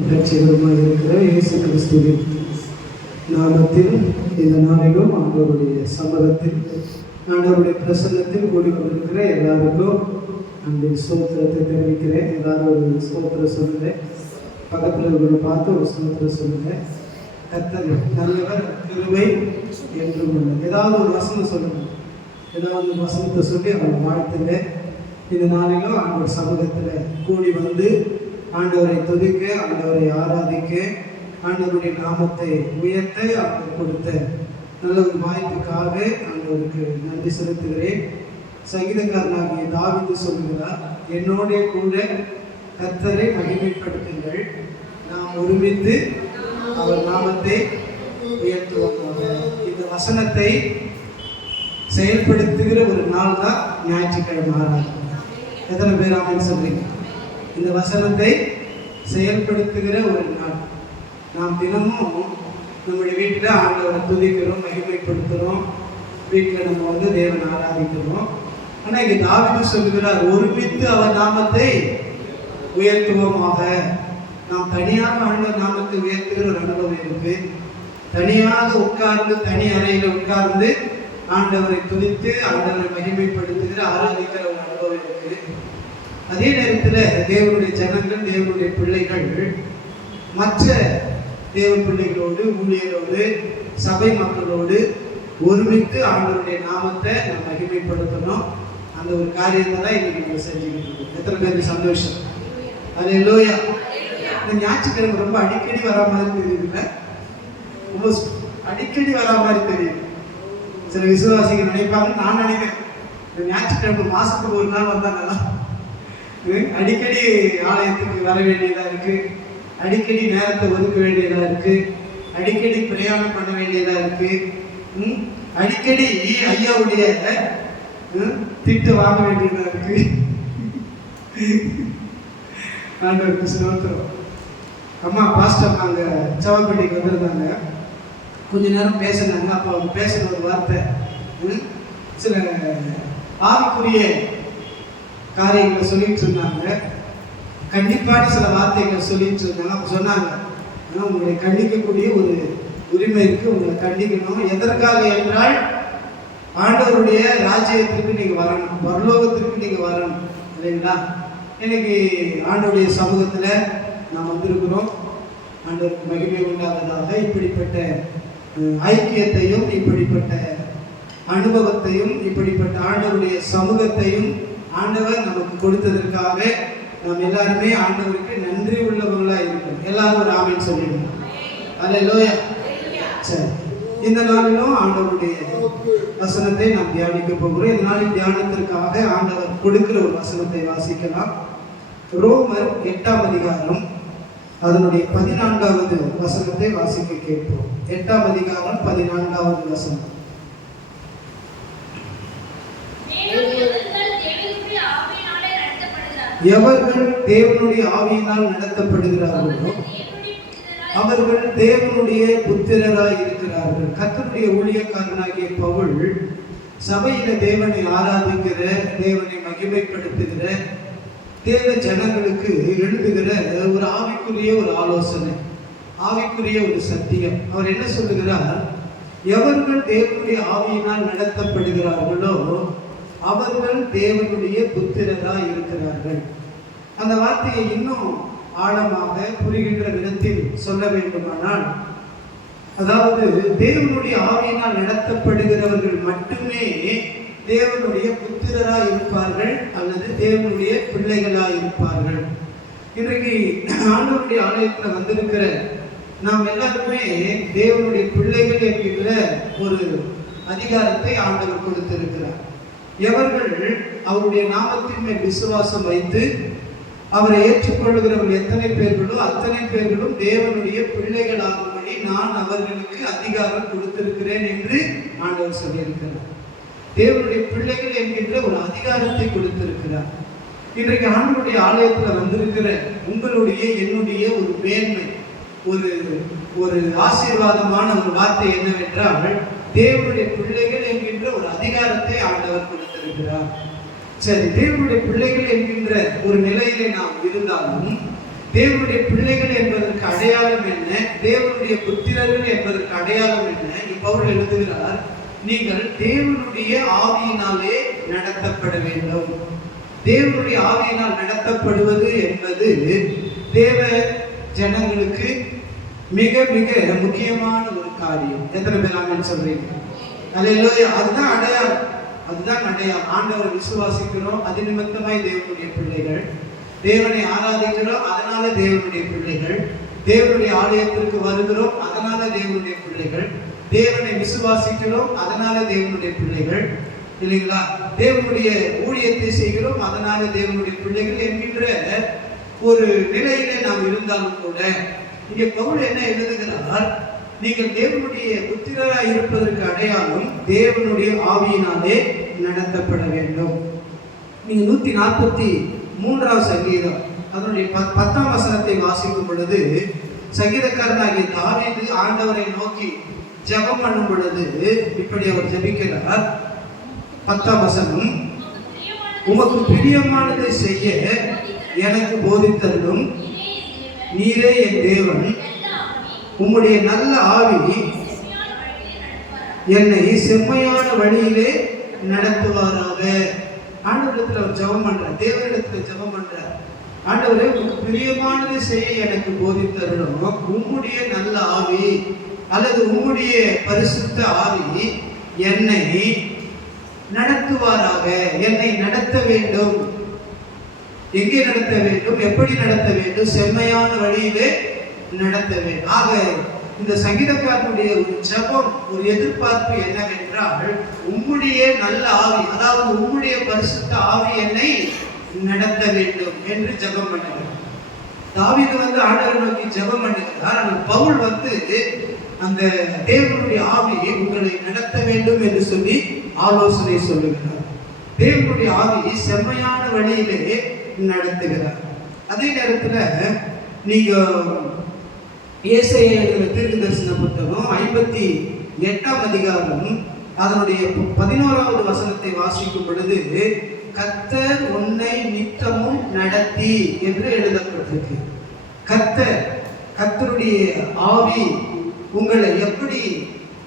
இரட்சகருமாய் இருக்கிற இயேசு கிறிஸ்துவின் நாமத்தில் இந்த நாளிலும் ஆண்டவருடைய சமூகத்தில் ஆண்டவருடைய பிரசன்னத்தில் கூடிக்கொண்டிருக்கிற எல்லாருக்கும் அந்த ஸ்தோத்திரத்தை தெரிவிக்கிறேன். எல்லாரும் ஒரு ஸ்தோத்திரம் சொல்லுங்க. பக்கத்தில் இருக்கிற பார்த்து ஒரு ஸ்தோத்திரம் சொல்லுங்க. கர்த்தர் நல்லவர், கிருபை என்றும் உள்ளது. ஏதாவது ஒரு வசனம் சொல்லுங்க. ஏதாவது ஒரு வசனத்தை சொல்லி அவங்க வாழ்த்துங்க. இந்த நாளிலும் ஆண்டவர் சமூகத்தில் கூடி வந்து ஆண்டவரை துதிக்க, ஆண்டவரை ஆராதிக்க, ஆண்டவருடைய நாமத்தை உயர்த்த ஆண்டவர் கொடுத்த நல்ல ஒரு வாய்ப்புக்காக ஆண்டவருக்கு நன்றி செலுத்துகிறேன். சங்கீதக்காரனாகிய தாவீது சொல்லுகிறார், என்னோட கூட கர்த்தரை மகிமைப்படுத்துங்கள், நாம் ஒருமித்து அவர் நாமத்தை உயர்த்துவோம். இந்த வசனத்தை செயல்படுத்துகிற ஒரு நாள் தான் ஞாயிற்றுக்கிழமை ஆராதனை. எத்தனை பேர் ஆமென் சொல்றீங்க? இந்த வசனத்தை செயல்படுத்துகிற ஒரு நாள். நாம் தினமும் நம்முடைய வீட்டில் ஆண்டவரை துதிக்கிறோம், மகிமைப்படுத்துகிறோம், வீட்டில் நம்ம வந்து தேவனை ஆராதிக்கிறோம். ஆனால் இங்கே தாவீது சொல்லுகிறார், ஒருமித்து அவர் நாமத்தை உயர்த்துவோமாக. நாம் தனியாக ஆண்டவர் நாமத்தை உயர்த்துகிற ஒரு அனுபவம் இருக்கு. தனியாக உட்கார்ந்து, தனி அறையில் உட்கார்ந்து ஆண்டவரை துதித்து ஆண்டவரை மகிமைப்படுத்துகிற ஆராதிக்கிற ஒரு அனுபவம் இருக்கு. அதே நேரத்தில் தேவனுடைய ஜனங்கள், தேவனுடைய பிள்ளைகள் மற்ற தேவ பிள்ளைகளோடு, ஊழியரோடு, சபை மக்களோடு ஒருமித்து ஆண்டவருடைய நாமத்தை நம்ம மகிமைப்படுத்தணும். அந்த ஒரு காரியத்தை தான் இன்னைக்கு நம்ம செஞ்சுக்கிட்டு இருக்கோம். எத்தனை பேருக்கு சந்தோஷம்? அல்லேலூயா. இந்த ஞாயிற்றுக்கிழமை ரொம்ப அடிக்கடி வரா மாதிரி தெரியுதுல்ல? ரொம்ப அடிக்கடி வரா மாதிரி தெரியுது. சில விசுவாசிகள் நினைப்பாங்க, நான் நினைக்கிறேன் இந்த ஞாயிற்றுக்கிழமை மாசத்துக்கு ஒரு நாள் வந்தா நல்லா. அடிக்கடி ஆலயத்துக்கு வர வேண்டியதா இருக்கு, அடிக்கடி நேரத்தை ஒதுக்க வேண்டியதா இருக்கு, அடிக்கடி பிரயாணம் பண்ண வேண்டியதா இருக்கு, அடிக்கடி ஐயாவுடைய திட்டு வாங்க வேண்டியதா இருக்கு. ஆண்டவருக்கு ஸ்தோத்திரம். அம்மா பாஸ்டர் அங்க சவப்பட்டிக்கு வந்திருந்தாங்க. கொஞ்ச நேரம் பேசினாங்க. அப்போ அவங்க பேசின ஒரு வார்த்தை, சில ஆவிக்குரிய காரியங்களை சொல்லிட்டு இருந்தாங்க. கண்டிப்பான சில வார்த்தைகளை சொல்லிட்டு இருந்தாங்க. அப்போ சொன்னாங்க, உங்களை கண்டிக்கக்கூடிய ஒரு உரிமை இருக்கு, உங்களை கண்டிக்கணும். எதற்காக என்றால் ஆண்டவருடைய ராஜ்யத்திற்கு நீங்க வரணும், பரலோகத்திற்கு நீங்க வரணும், இல்லைங்களா? இன்னைக்கு ஆண்டவருடைய சமூகத்துல நாம் வந்திருக்கிறோம். ஆண்டவருக்கு மகிமை உண்டாததாக இப்படிப்பட்ட ஐக்கியத்தையும், இப்படிப்பட்ட அனுபவத்தையும், இப்படிப்பட்ட ஆண்டவருடைய சமூகத்தையும் ஆண்டவர் நமக்கு கொடுத்ததற்காக நாம் எல்லாருமே ஆண்டவருக்கு நன்றி உள்ளவர்களா இருக்கணும். எல்லாரும் ஒரு ஆமென் சொல்லிடுங்க. அல்லேலூயா. சரி, இந்த நாளிலும் ஆண்டவருடைய வசனத்தை நாம் தியானிக்க போகிறோம். இந்த நாளின் தியானத்திற்காக ஆண்டவர் கொடுக்கிற ஒரு வசனத்தை வாசிக்கலாம். ரோமர் 8ஆம் அதிகாரம் அதனுடைய 14வது வசனத்தை வாசிக்க கேட்போம். 8ஆம் அதிகாரம் 14வது வசனம். எவர்கள் தேவனுடைய ஆவியினால் நடத்தப்படுகிறார்களோ அவர்கள் தேவனுடைய புத்திரராய் இருக்கிறார்கள். கர்த்தருடைய ஊழியக்காரனாகிய பவுல் சபையில தேவனை ஆராதிக்கிற, தேவனை மகிமைப்படுத்துகிற தேவ ஜனங்களுக்கு எழுதுகிற ஒரு ஆவிக்குரிய ஒரு ஆலோசனை, ஆவிக்குரிய ஒரு சத்தியம். அவர் என்ன சொல்லுகிறார்? எவர்கள் தேவனுடைய ஆவியினால் நடத்தப்படுகிறார்களோ அவர்கள் தேவனுடைய புத்திரராய் இருக்கிறார்கள். அந்த வார்த்தையை இன்னும் ஆழமாக புரிகின்ற விதத்தில் சொல்ல வேண்டுமானால், அதாவது தேவனுடைய ஆவியினால் நடத்தப்படுகிறவர்கள் மட்டுமே தேவனுடைய புத்திரராய் இருப்பார்கள் அல்லது தேவனுடைய பிள்ளைகளாய் இருப்பார்கள். இன்றைக்கு ஆண்டவருடைய ஆலயத்தில் வந்திருக்கிற நாம் எல்லாருமே தேவனுடைய பிள்ளைகள் என்கிற ஒரு அதிகாரத்தை ஆண்டவர் கொடுத்திருக்கிறார். எவர்கள் அவருடைய நாமத்தின் மேல் விசுவாசம் வைத்து அவரை ஏற்றுக்கொள்ளுகிறவர்கள் எத்தனை பேர்களோ அத்தனை பேர்களும் தேவனுடைய பிள்ளைகளாகும்படி நான் அவர்களுக்கு அதிகாரம் கொடுத்திருக்கிறேன் என்று ஆண்டவர் சொல்லியிருக்கிறார். தேவனுடைய பிள்ளைகள் என்கின்ற ஒரு அதிகாரத்தை கொடுத்திருக்கிறார். இன்றைக்கு ஆண்டவருடைய ஆலயத்தில் வந்திருக்கிற உங்களுடைய, என்னுடைய ஒரு மேன்மை, ஒரு ஒரு ஆசீர்வாதமான ஒரு வார்த்தை என்னவென்றால், தேவனுடைய பிள்ளைகள் என்கின்ற ஒரு அதிகாரத்தை ஆண்டவர் கொடுத்திருக்கிறார். சரி, தேவனுடைய பிள்ளைகள் என்கின்ற ஒரு நிலையிலே நாம் இருந்தாலும் தேவனுடைய பிள்ளைகள் என்பது தேவனுடைய புத்திரர்கள் என்பதற்கு அடையாளம் என்ன? பவுல் எழுதுகிறார், நீங்கள் தேவனுடைய ஆவியினாலே நடத்தப்பட வேண்டும். தேவனுடைய ஆவியினால் நடத்தப்படுவது என்பது தேவ ஜனங்களுக்கு மிக மிக முக்கியமான ஒரு காரியம். எத்தனை பேர் ஆமென் சொல்றீங்க? அல்லேலூயா. அதுதான் அடையாளம், அதுதான் அடையாளம். ஆண்டவரை விசுவாசிக்கிறோம், அது நிமித்தமாய் தேவனுடைய பிள்ளைகள். தேவனை ஆராதிக்கிறோம், அதனால தேவனுடைய பிள்ளைகள். தேவனுடைய ஆலயத்திற்கு வருகிறோம், அதனால தேவனுடைய பிள்ளைகள். தேவனை விசுவாசிக்கிறோம், அதனால தேவனுடைய பிள்ளைகள், இல்லைங்களா? தேவனுடைய ஊழியத்தை செய்கிறோம், அதனால தேவனுடைய பிள்ளைகள் என்கின்ற ஒரு நிலையிலே நாம் இருந்தாலும் கூட இங்கே பவுல் என்ன எழுதுகிறார்? நீங்கள் தேவனுடைய புத்திரராய் இருப்பதற்கு அடையாளம் தேவனுடைய ஆவியினாலே நடத்தப்பட வேண்டும். நீங்க 143 சங்கீதம் அதனுடைய 10ஆம் வசனத்தை வாசிக்கும் பொழுது, சங்கீதக்காரனாகிய தாவீது ஆண்டவரை நோக்கி ஜெபம் பண்ணும் பொழுது இப்படி அவர் ஜெபிக்கிறார். 10ஆம் வசனம், உமக்கு பிரியமானதை செய்ய எனக்கு போதித்தருளும், நீரே என் தேவன், உம்முடைய நல்ல ஆவி என்னை செம்மையான வழியிலே நடத்துவாராக. ஆண்டவரிடத்தில் அவர் ஜெபம் பண்றார், தேவனிடத்தில் ஜெபம் பண்றார். ஆண்டவரே, உங்களுக்கு பிரியமானதை செய்ய எனக்கு போதித்தருளும், உம்முடைய நல்ல ஆவி அல்லது உம்முடைய பரிசுத்த ஆவி என்னை நடத்துவாராக. என்னை நடத்த வேண்டும். எங்கே நடத்த வேண்டும்? எப்படி நடத்த வேண்டும்? செம்மையான வழியிலே நடத்த வேண்டும். ஆக இந்த சங்கீதக்காரனுடைய ஒரு ஜெபம், ஒரு எதிர்பார்ப்பு என்னவென்றால், உம்முடைய நல்ல ஆவி, அதாவது உம்முடைய பரிசுத்த ஆவி என்னை நடத்த வேண்டும் என்று ஜெபம் பண்ணுகிறார். தாவீது ஆண்டவரை நோக்கி ஜெபம் பண்ணுகிறார். ஆனால் பவுல் அந்த தேவனுடைய ஆவி உங்களை நடத்த வேண்டும் என்று சொல்லி ஆலோசனை சொல்லுகிறார். தேவனுடைய ஆவி செம்மையான வழியிலே நடத்துகிறார். அதே நேரத்தில் நீங்க ஏசாயா தீர்க்க தரிசன புத்தகம் 58ஆம் அதிகாரம் அதனுடைய 11வது வசனத்தை வாசிக்கும் பொழுது, கர்த்தர் உன்னை நித்தமும் நடத்தி என்று எழுதப்பட்டிருக்கு. கர்த்தருடைய ஆவி உங்களை எப்படி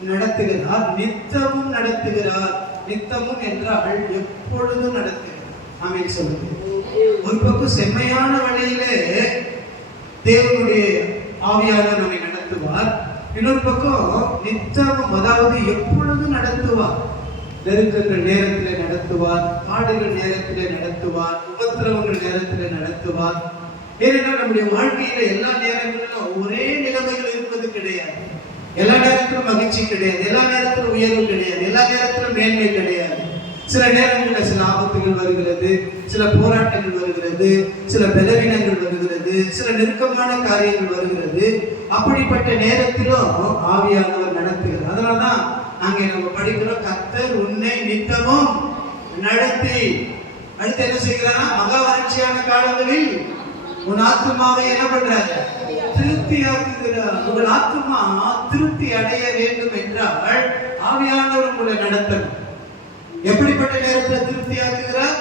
நடத்துகிறார்? நித்தமும் நடத்துகிறார். நித்தமும் என்றால் எப்பொழுதும் நடத்துகிறார். ஆமென் சொல்லுங்க. ஒரு பக்கம் செம்மையான வழியிலே தேவனுடைய ஆவியானவர் நம்மை நடத்துவார். இன்னொரு பக்கம் நித்தமும், அதாவது எப்பொழுதும் நடத்துவார். நெருக்கங்கள் நேரத்திலே நடத்துவார், பாடுகள் நேரத்திலே நடத்துவார், உபத்திரவங்கள் நேரத்திலே நடத்துவார். ஏனென்றால் நம்முடைய வாழ்க்கையில எல்லா நேரங்களிலும் ஒரே நிலைமைகள் இருப்பது கிடையாது. எல்லா நேரத்திலும் மகிழ்ச்சி கிடையாது, எல்லா நேரத்திலும் உயர்வு கிடையாது, எல்லா நேரத்திலும் மேன்மை கிடையாது. சில நேரங்களில் சில ஆபத்துகள் வருகிறது, சில போராட்டங்கள் வருகிறது, சில பலவீனங்கள் வருகிறது, சில நெருக்கமான காரியங்கள் வருகிறது. அப்படிப்பட்ட நேரத்திலும் ஆவியானவர் நடத்துகிறார். அதனால்தான் அங்கே நம்ம படிக்கிறோம், கர்த்தர் உன்னை நித்தமும் நடத்தி. அடுத்து என்ன செய்கிறாரா? மகா வறட்சியான காலங்களில் உன் ஆத்மாவை என்ன பண்றாரு? திருப்தியாக்குகிறார். உங்கள் ஆத்மா திருப்தி அடைய வேண்டும் என்றால் ஆவியானவர் உங்களை நடத்தணும். எப்படிப்பட்ட நேரத்தில் திருப்தியாக்குகிறார்?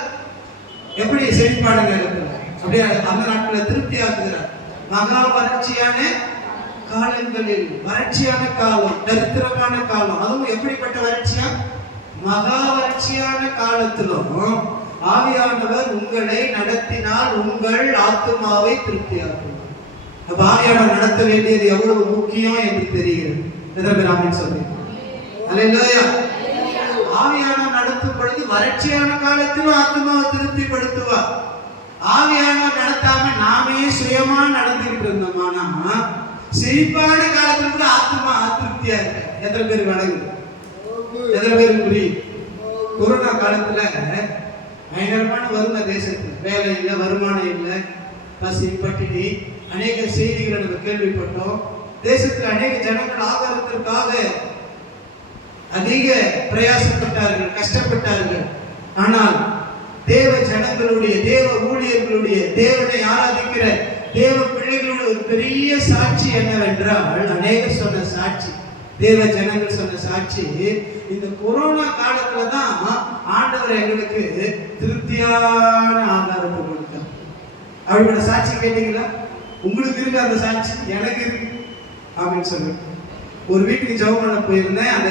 எப்படி? செழிப்பான நேரத்தில். அப்படியே அந்த நாட்களில் திருப்தியாக்குகிறார். மகா வறட்சியான காலங்களில், வறட்சியான காலம், தரித்திரமான காலம், அதுவும் எப்படிப்பட்ட வறட்சியா? மகா வறட்சியான காலத்திலும் ஆவியானவர் உங்களை நடத்தினால் உங்கள் ஆத்மாவை திருப்தியாக்குவார். அப்ப ஆவியானவர் நடத்த வேண்டியது எவ்வளவு முக்கியம் என்று தெரிகிறது. எதற்கு சொல்லி அல்லேலூயா. ஆவியானவர் நடத்தும் பொழுது வறட்சியான காலத்திலும் ஆத்மாவை திருப்திப்படுத்துவார். ஆவியானவர் நடத்தாம நாமே சுயமா நடந்துகிட்டு இருந்தோம்னா செழிப்பான காலத்துல கூட ஆத்மா திருப்தியா இருக்க. எத்தனை பேர் வழங்குது? எத்தனை பேர் புரியுது? கொரோனா காலத்துல பயங்கரமான வறுமை, தேசத்துல வேலை இல்லை, வருமானம் இல்லை, பசி, பட்டினி, அநேக செய்திகளை நம்ம கேள்விப்பட்டோம். தேசத்துல அநேக ஜனங்கள் ஆகாரத்திற்காக அதிக பிரயாசப்பட்டார்கள், கஷ்டப்பட்டார்கள். ஆனால் தேவ ஜனங்களுடைய, தேவ ஊழியர்களுடைய, தேவனை ஆராதிக்கிற தேவ பிள்ளைகளுடைய ஒரு பெரிய சாட்சி என்னவென்றால், அநேகர் சொன்ன சாட்சி, தேவ ஜனங்கள் சொன்ன சாட்சி, இந்த கொரோனா காலத்துல தான் ஆண்டவர் எங்களுக்கு திருப்தியான ஆகாரத்தை கொடுத்தார். அப்படிப்பட்ட சாட்சி கேட்டீங்களா? உங்களுக்கு இருக்கு அந்த சாட்சி, எனக்கு இருக்கு. அப்படின்னு சொல்லி ஒரு வீட்டுக்கு ஜெபம் பண்ண போயிருந்தேன். அந்த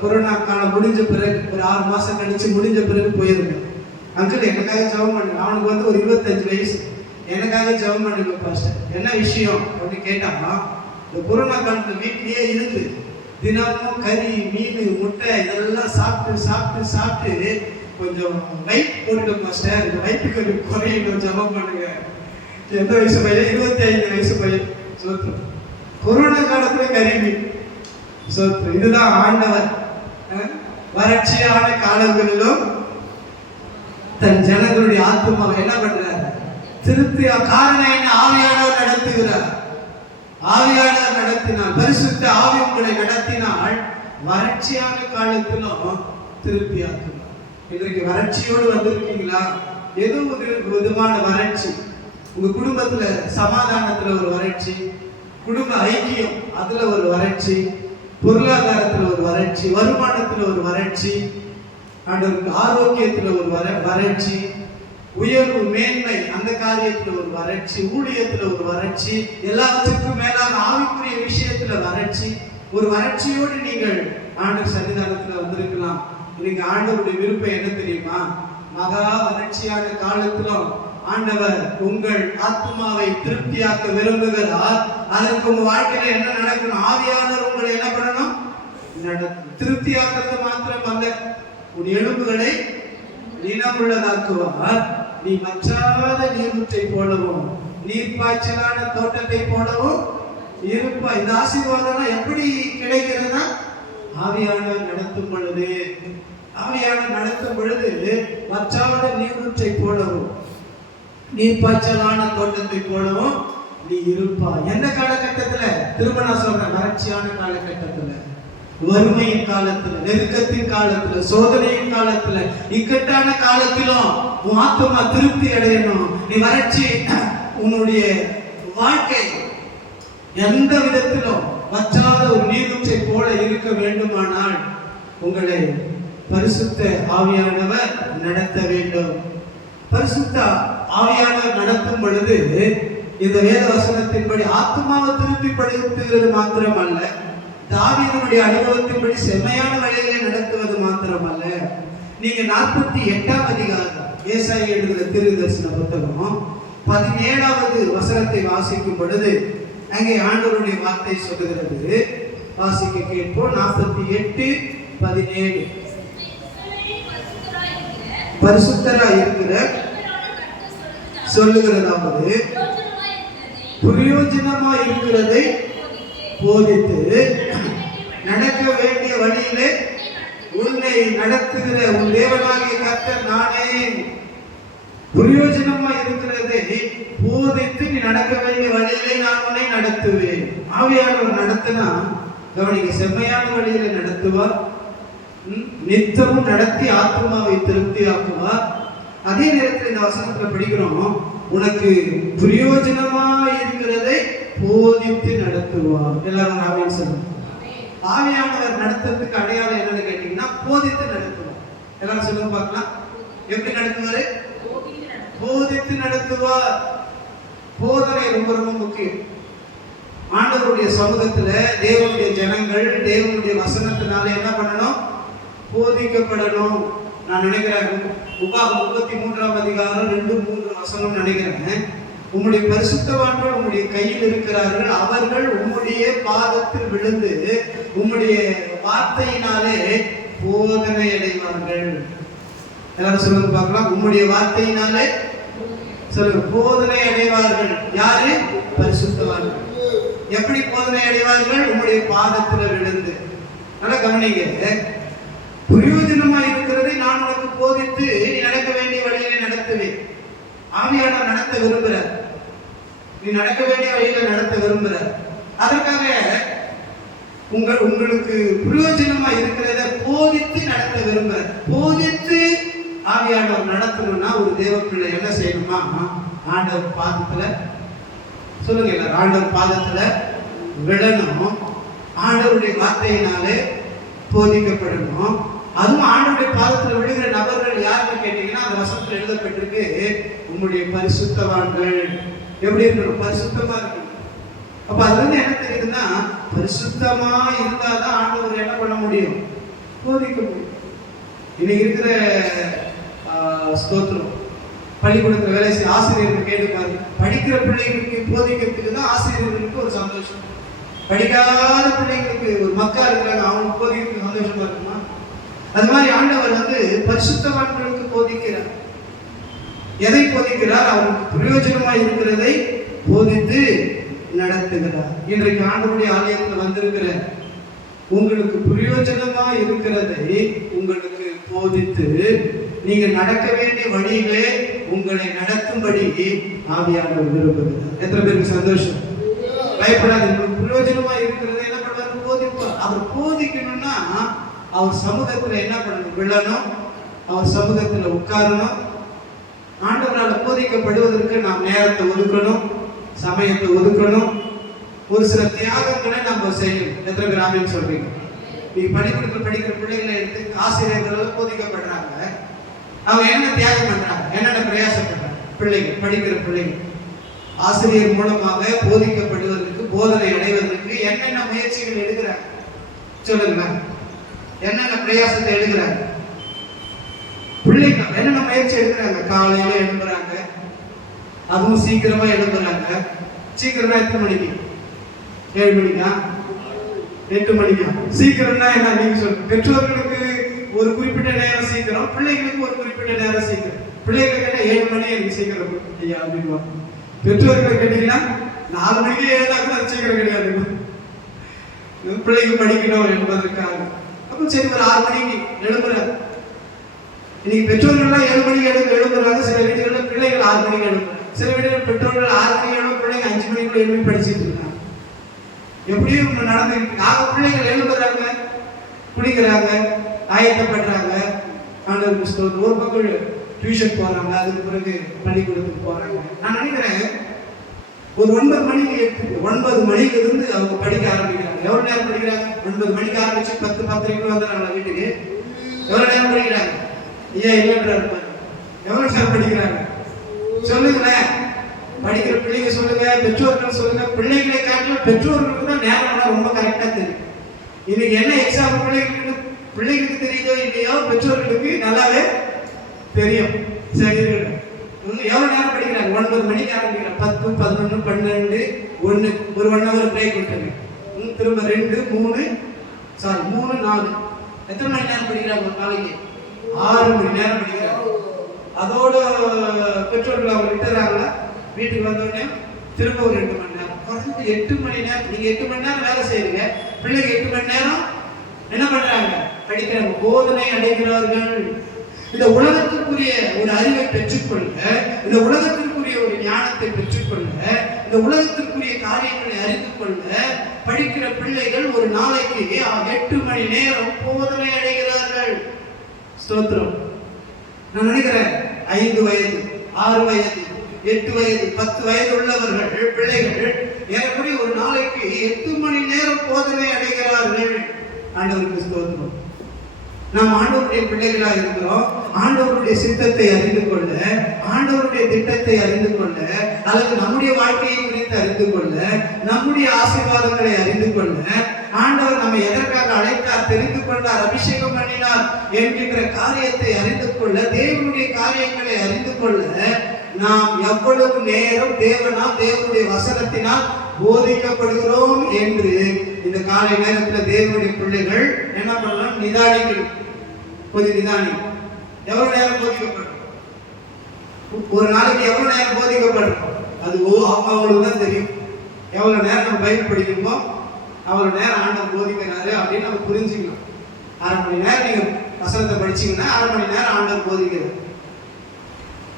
கொரோனா காலம் முடிஞ்ச பிறகு ஒரு 6 மாதம் கழிச்சு முடிஞ்ச பிறகு போயிருந்தேன். அங்கிள் எனக்காக ஜெபம் பண்ணுங்க. அவனுக்கு வந்து ஒரு 25 வயசு. எனக்காக ஜெபம் பண்ணுங்க பாஸ்டர். என்ன விஷயம் அப்படின்னு கேட்டாமா, இந்த கொரோனா காலத்தில் வீட்டிலேயே இருந்து தினமும் கறி மீன் முட்டை இதெல்லாம் சாப்பிட்டு சாப்பிட்டு சாப்பிட்டு கொஞ்சம் வெயிட் போட்டுட்டோம் பாஸ்டர். இந்த வயிற்று கறி குறையணும், ஜெபம் பண்ணுங்க. எந்த வயசு பையன்? 25 வயசு பையன். சோத்திரம். கொரோனா காலத்துல கறி மீன். சோத்திரம். இதுதான் ஆண்டவர் வறட்சியான காலங்களிலும் தன் ஜனங்களுடைய ஆத்துமாவை என்ன பண்றார்? திருப்தி. காரணம் என்ன? ஆவியானவர் நடத்துகிறார். ஆவியானவர் நடத்தினால், பரிசுத்த ஆவி உங்களை நடத்தினால் வறட்சியான காலத்திலும் திருப்தி ஆக்குவார். இன்றைக்கு வறட்சியோடு வந்திருக்கீங்களா? ஏதோ ஒரு விதமான வறட்சி. உங்க குடும்பத்துல சமாதானத்துல ஒரு வறட்சி, குடும்ப ஐக்கியம் அதுல ஒரு வறட்சி, பொருளாதாரத்துல ஒரு வறட்சி, வருமானத்துல ஒரு வறட்சி, ஆண்டவருக்கு ஆரோக்கியத்துல ஒரு வறட்சி, உயர்வு மேன்மை அந்த காரியத்துல ஒரு வறட்சி, ஊழியத்துல ஒரு வறட்சி, எல்லாத்துக்கும் மேலாக ஆவிக்குரிய விஷயத்துல வறட்சி. ஒரு வறட்சியோடு நீங்கள் ஆண்டவர் சன்னிதானத்துல வந்திருக்கலாம். இன்னைக்கு ஆண்டவருடைய விருப்பம் என்ன தெரியுமா? மகா வறட்சியான காலத்திலும் ஆண்டவர் உங்கள் ஆத்மாவை திருப்தியாக்க விரும்புகிறார். அதற்கு உங்க வாழ்க்கையில என்ன நடக்கணும்? ஆவியானவர் உங்களை என்ன பண்ணணும்? திருப்தியாக்குறது மாத்திரம் அல்ல, உன் எலும்புகளை நிலமுள்ளதாக்குவார். நீ வற்றாத நீர்முற்றை போலவும் நீர்ப்பாய்ச்சலான தோட்டத்தை போலவும் இருப்பா. இந்த ஆசீர்வாதம் எப்படி கிடைக்கிறதுனா ஆவியானவர் நடத்தும் பொழுது. ஆவியானவர் நடத்தும் பொழுது வற்றாத நீர்முற்றை போலவும் நீர்ப்பாய்ச்சலான தோட்டத்தை போலவும் நீ இருப்பா. எந்த காலகட்டத்துல? திரும்ப நான் சொல்றேன், வறட்சியான காலகட்டத்துல, வறுமையின் காலத்துல, நெருக்கத்தின் காலத்துல, சோதனையின் காலத்துல, இக்கட்டான காலத்திலும் உன் ஆத்துமா திருப்தி அடையணும். நீ வறட்சி உன்னுடைய வாழ்க்கை எந்த விதத்திலும் வற்றாத ஒரு நீர்வீழ்ச்சை போல இருக்க வேண்டுமானால் உங்களை பரிசுத்த ஆவியானவர் நடத்த வேண்டும். பரிசுத்த ஆவியானவர் நடத்தும் பொழுது இந்த வேத வசனத்தின்படி ஆத்மாவை திருப்திப்படுத்துகிறது மாத்திரமல்ல, தாவீதுடைய அனுபவத்தின்படி செம்மையான வழியிலே நடத்துவது மாத்திரமல்ல. நீங்க 48ஆம் அதிகாரம் ஏசாயா எழுதுகிற தீர்க்கதரிசன புத்தகம் 17வது வசனத்தை வாசிக்கும் பொழுது அங்கே ஆண்டவருடைய வார்த்தை சொல்லுகிறது. வாசிக்க கேட்போம். 48:17. பரிசுத்தராய் இருக்கிற சொல்லுகிறதாவது, பிரயோஜனமா இருக்கிறதை போதித்து நடக்க வேண்டிய வழியிலே உன்னை நடத்துகிற உன் தேவனாகிய கர்த்தர் நானே. பிரயோஜனமா இருக்கிறதை போதித்து நீ நடக்க வேண்டிய வழியிலே நான் உன்னை நடத்துவேன். ஆவியானவர் நடத்தினா கவனிக்க, செம்மையான வழியிலே நடத்துவார். நித்தமும் நடத்தி ஆத்மாவை திருப்தி ஆக்குவார். அதே நேரத்தில் இந்த வசனத்துல படிக்கிறோம், உனக்கு பிரயோஜனமா இருக்கிறதை போதித்து நடத்துவார். எல்லாரும் ஆவின்னு சொல்லுங்க. ஆவியானவர் நடத்துறதுக்கு அடையாளம் என்னன்னு கேட்டீங்கன்னா போதித்து நடத்துவார். எல்லாரும் சொல்லுங்க பார்க்கலாம். எப்படி நடத்துவாரு? போதித்து நடத்துவார். போதனை ரொம்ப ரொம்ப முக்கியம். ஆண்டவருடைய சமூகத்துல தேவனுடைய ஜனங்கள் தேவனுடைய வசனத்தினால என்ன பண்ணணும்? போதிக்கப்படணும். நான் நினைக்கிறேன் உபாகம் 33ஆம் அதிகாரம் 2-3 வசனம் நினைக்கிறேன். உம்முடைய பரிசுத்தவான்கள் உம்முடைய கையில் இருக்கிறார்கள், அவர்கள் உம்முடைய பாதத்தில் விழுந்து உம்முடைய வார்த்தையினாலே போதனை அடைவார்கள். எல்லாரும் சொல்லுங்க பார்க்கலாம். உம்முடைய வார்த்தையினாலே சொல்லுங்க, போதனை அடைவார்கள். யாரு? பரிசுத்தவான்கள். எப்படி போதனை அடைவார்கள்? உம்முடைய பாதத்துல விழுந்து. நல்லா கவனிங்க, பிரயோஜனமா இருக்கிறதை நான் உனக்கு போதித்து நீ நடக்க வேண்டிய வழியில நடத்துவேன். ஆவியானவர் நடத்த விரும்புற, நீ நடக்க வேண்டிய வழியில நடத்த விரும்புற. அதற்காக உங்களுக்கு பிரயோஜனமா இருக்கிறத போதித்து நடத்த விரும்புற. போதித்து ஆவியானவர் நடத்தணும்னா ஒரு தேவ பிள்ளை என்ன செய்யணுமா? ஆண்டவர் பாதத்துல சொல்லுங்க, இல்ல ஆண்டவர் பாதத்துல விழணும். ஆண்டவருடைய வார்த்தையினாலே போதிக்கப்படணும். அதுவும் ஆண்டவருடைய பாதத்துல விழுகிற நபர்கள் யாருன்னு கேட்டீங்கன்னா அந்த வசனத்துல எழுதப்பட்டிருக்கு, உங்களுடைய பரிசுத்தவான்கள். எப்படி இருக்கணும்? பரிசுத்தமா இருக்கணும். அப்ப அதுல இருந்து என்ன தெரியுதுன்னா, பரிசுத்தமா இருந்தாதான் ஆண்டவர் என்ன பண்ண முடியும், போதிக்க முடியும். இன்னைக்கு இருக்கிற ஸ்தோத்திரம், பள்ளிக்கூடத்துல வேலை செய்ய ஆசிரியர்கள் கேட்டுப்பாரு, படிக்கிற பிள்ளைகளுக்கு போதிக்கிறதுக்கு தான் ஆசிரியர்களுக்கு ஒரு சந்தோஷம். படிக்காத பிள்ளைங்களுக்கு ஒரு மக்கா இருக்கிறாங்க, அவங்க போதிக்கிறதுக்கு சந்தோஷமா இருக்குமா? அது மாதிரி ஆண்டவர் பரிசுத்தவான்களுக்கு போதிக்கிறார். எதை போதிக்கிறார்? அவருக்கு பிரயோஜனமா இருக்கிறதை போதித்து நடத்துகிறார். இன்றைக்கு ஆண்டவருடைய ஆலயத்தில் வந்திருக்கிற உங்களுக்கு பிரயோஜனமா இருக்கிறதை உங்களுக்கு போதித்து நீங்க நடக்க வேண்டிய வழியிலே உங்களை நடத்தும்படி ஆவியானவர் விரும்புகிறார். எத்தனை பேருக்கு சந்தோஷம்? பயப்படாது. உங்களுக்கு பிரயோஜனமா இருக்கிறதை என்ன பண்ணுவார்? போதிப்பார். அவர் போதிக்கணும்னா அவர் சமூகத்துல என்ன பண்ணணும்? விழணும், அவர் சமூகத்துல உட்காரணும். ஆண்டவரால் போதிக்கப்படுவதற்கு நாம் நேரத்தை ஒதுக்கணும், சமயத்தை ஒதுக்கணும், ஒரு சில தியாகங்களை நம்ம செய்யணும். எத்தனை பேர் ஆமென் சொல்றீங்க? நீங்க பள்ளிக்கூடத்தில் படிக்கிற பிள்ளைகளை எடுத்து ஆசிரியர்கள் போதிக்கப்படுறாங்க, அவங்க என்ன தியாகம் பண்றாங்க, என்னென்ன பிரயாசப்படுறாங்க? பிள்ளைகள், படிக்கிற பிள்ளைகள் ஆசிரியர் மூலமாக போதிக்கப்படுவதற்கு, போதனை அடைவதற்கு என்னென்ன முயற்சிகள் எடுக்கிறாங்க சொல்லுங்க. என்னென்ன பிரயாசத்தை எடுக்கிறாங்க பிள்ளைங்க? என்னென்ன முயற்சி எடுக்கிறாங்க? காலையில எழும்புறாங்க, அதுவும் சீக்கிரமா எழும்புறாங்க. சீக்கிரமா எத்தனை மணிக்கு? 7 மணிக்கா? 8 மணிக்கா? சீக்கிரம்னா என்ன நீங்க சொல்லுங்க. பெற்றோர்களுக்கு ஒரு குறிப்பிட்ட நேரம் சீக்கிரம், பிள்ளைகளுக்கு ஒரு குறிப்பிட்ட நேரம் சீக்கிரம். பிள்ளைகளுக்கு கேட்டா 7 மணி எனக்கு சீக்கிரம் ஐயா அப்படின்னு. பெற்றோர்களை கேட்டீங்கன்னா 4 மணிக்கு எழுதா கூட அது சீக்கிரம் கிடையாது. பிள்ளைங்க படிக்கணும் என்பதற்காக அப்ப சரி ஒரு 6 மணிக்கு எழுப்புறாங்க. இன்னைக்கு பெற்றோர்கள்லாம் 7 மணிக்கு எழுப்புறாங்க. சில வீடுகளில் பிள்ளைகள் 6 மணிக்கு எழுப்புறாங்க. சில வீடுகள் பெற்றோர்கள் 6 மணிக்கு எழுப்பும், பிள்ளைங்க 5 மணிக்குள்ள எழுப்பி படிச்சுட்டு இருக்காங்க. எப்படியும் நடந்துருக்கு. ஆக பிள்ளைகள் எழுப்புறாங்க, குடிக்கிறாங்க, ஆயத்தப்படுறாங்க, ஆண்டவருக்கு ஸ்தோத்திரம். ஒரு பக்கம் டியூஷன் போறாங்க, அதுக்கு பிறகு பள்ளிக்கூடத்துக்கு போறாங்க. நான் நினைக்கிறேன் ஒரு 9 மணிக்கு 9 மணில இருந்து அவங்க படிக்க ஆரம்பிக்கிறாங்க. எவ்வளவு நேரம் படிக்கிறாங்க? 9 மணிக்கு ஆரம்பிச்சு 10:10 வந்துடுறாங்க வீட்டுக்கு. எவ்வளவு நேரம் படிக்கிறாங்க? ஐயா இல்லைன்றாரு. எவ்வளவு நேரம் படிக்கிறாங்க சொல்லுங்களேன். படிக்கிற பிள்ளைங்க சொல்லுங்க, பெற்றோர்கள் சொல்லுங்க. பிள்ளைகளை காட்டிலும் பெற்றோர்களுக்கு தான் நேரம் ரொம்ப கரெக்டா தெரியும். இன்னைக்கு என்ன எக்ஸாம் பிள்ளைகளுக்கு தெரியுதோ இல்லையோ, பெற்றோர்களுக்கு நல்லாவே தெரியும். சரி, எவ்வளவு நேரம் படிக்கிறாங்க? 9 மணிக்கு ஆரம்பிக்கிறாங்க. 10, 11, 12, 1 ஒரு 1 ஹவர் பிரேக் விட்டுருங்க. திரும்ப 2, 3, 4. எத்தனை மணி நேரம் படிக்கிறாங்க ஒரு நாளைக்கு? 6 மணி நேரம் படிக்கிறாங்க. அதோட பெற்றோர்கள் அவங்க விட்டுறாங்களா? வீட்டுக்கு வந்தோடனே திரும்ப ஒரு 2 மணி நேரம், குறைஞ்சு 8 மணி நேரம். நீங்க 8 மணி நேரம் வேலை செய்யுங்க, பிள்ளைங்க 8 மணி நேரம் என்ன பண்றாங்க? படிக்கிறாங்க, போதனை அடைகிறார்கள். இந்த உலகத்திற்குரிய ஒரு அறிவை பெற்றுக்கொள்ள, இந்த உலகத்திற்குரிய ஒரு ஞானத்தை பெற்றுக்கொள்ள, இந்த உலகத்திற்குரிய காரியங்களை அறிந்து கொள்ள படிக்கிற பிள்ளைகள் ஒரு நாளைக்கு 8 மணி நேரம் போதனை அடைகிறார்கள். ஸ்தோத்திரம். நான் நினைக்கிறேன் 5 வயது, 6 வயது, 8 வயது, 10 வயது உள்ளவர்கள் பிள்ளைகள் ஏறக்குறைய ஒரு நாளைக்கு 8 மணி நேரம் போதனை அடைகிறார்கள். ஆண்டவருக்கு ஸ்தோத்திரம். நாம் ஆண்டவருடைய பிள்ளைகளாக இருக்கிறோம். ஆண்டவருடைய சித்தத்தை அறிந்து கொள்ள, ஆண்டவருடைய திட்டத்தை அறிந்து கொள்ள, அல்லது நம்முடைய வாழ்க்கையை குறித்து அறிந்து கொள்ள, நம்முடைய ஆசீர்வாதங்களை அறிந்து கொள்ள, ஆண்டவர் நம்மை எதற்காக அழைத்தார், தெரிந்து கொண்டார், அபிஷேகம் பண்ணினார் என்கின்ற காரியத்தை அறிந்து கொள்ள, தேவனுடைய காரியங்களை அறிந்து கொள்ள நாம் எவ்வளவு நேரம் தேவனுடைய வசனத்தினால் போதிக்கப்படுகிறோம் என்று இந்த காலை நேரத்தில் தேவனுடைய பிள்ளைகள் என்ன பண்ணலாம்? நிதானிக்கணும். கொஞ்சம் நிதானி. எவ்வளவு நேரம் போதிக்கப்படும்? ஒரு நாளைக்கு எவ்வளவு நேரம் போதிக்கப்படும்? அது அவங்களுக்கு தான் தெரியும். எவ்வளவு நேரம் நம்ம பைபிள் படிக்கணுமோ அவ்வளவு நேரம் ஆண்டவர் போதிக்கிறாரு அப்படின்னு நம்ம புரிஞ்சுக்கணும். 1/2 மணி நேரம் நீங்க வசனத்தை படிச்சீங்கன்னா 1/2 மணி நேரம் ஆண்டவர் போதிக்கிறார்.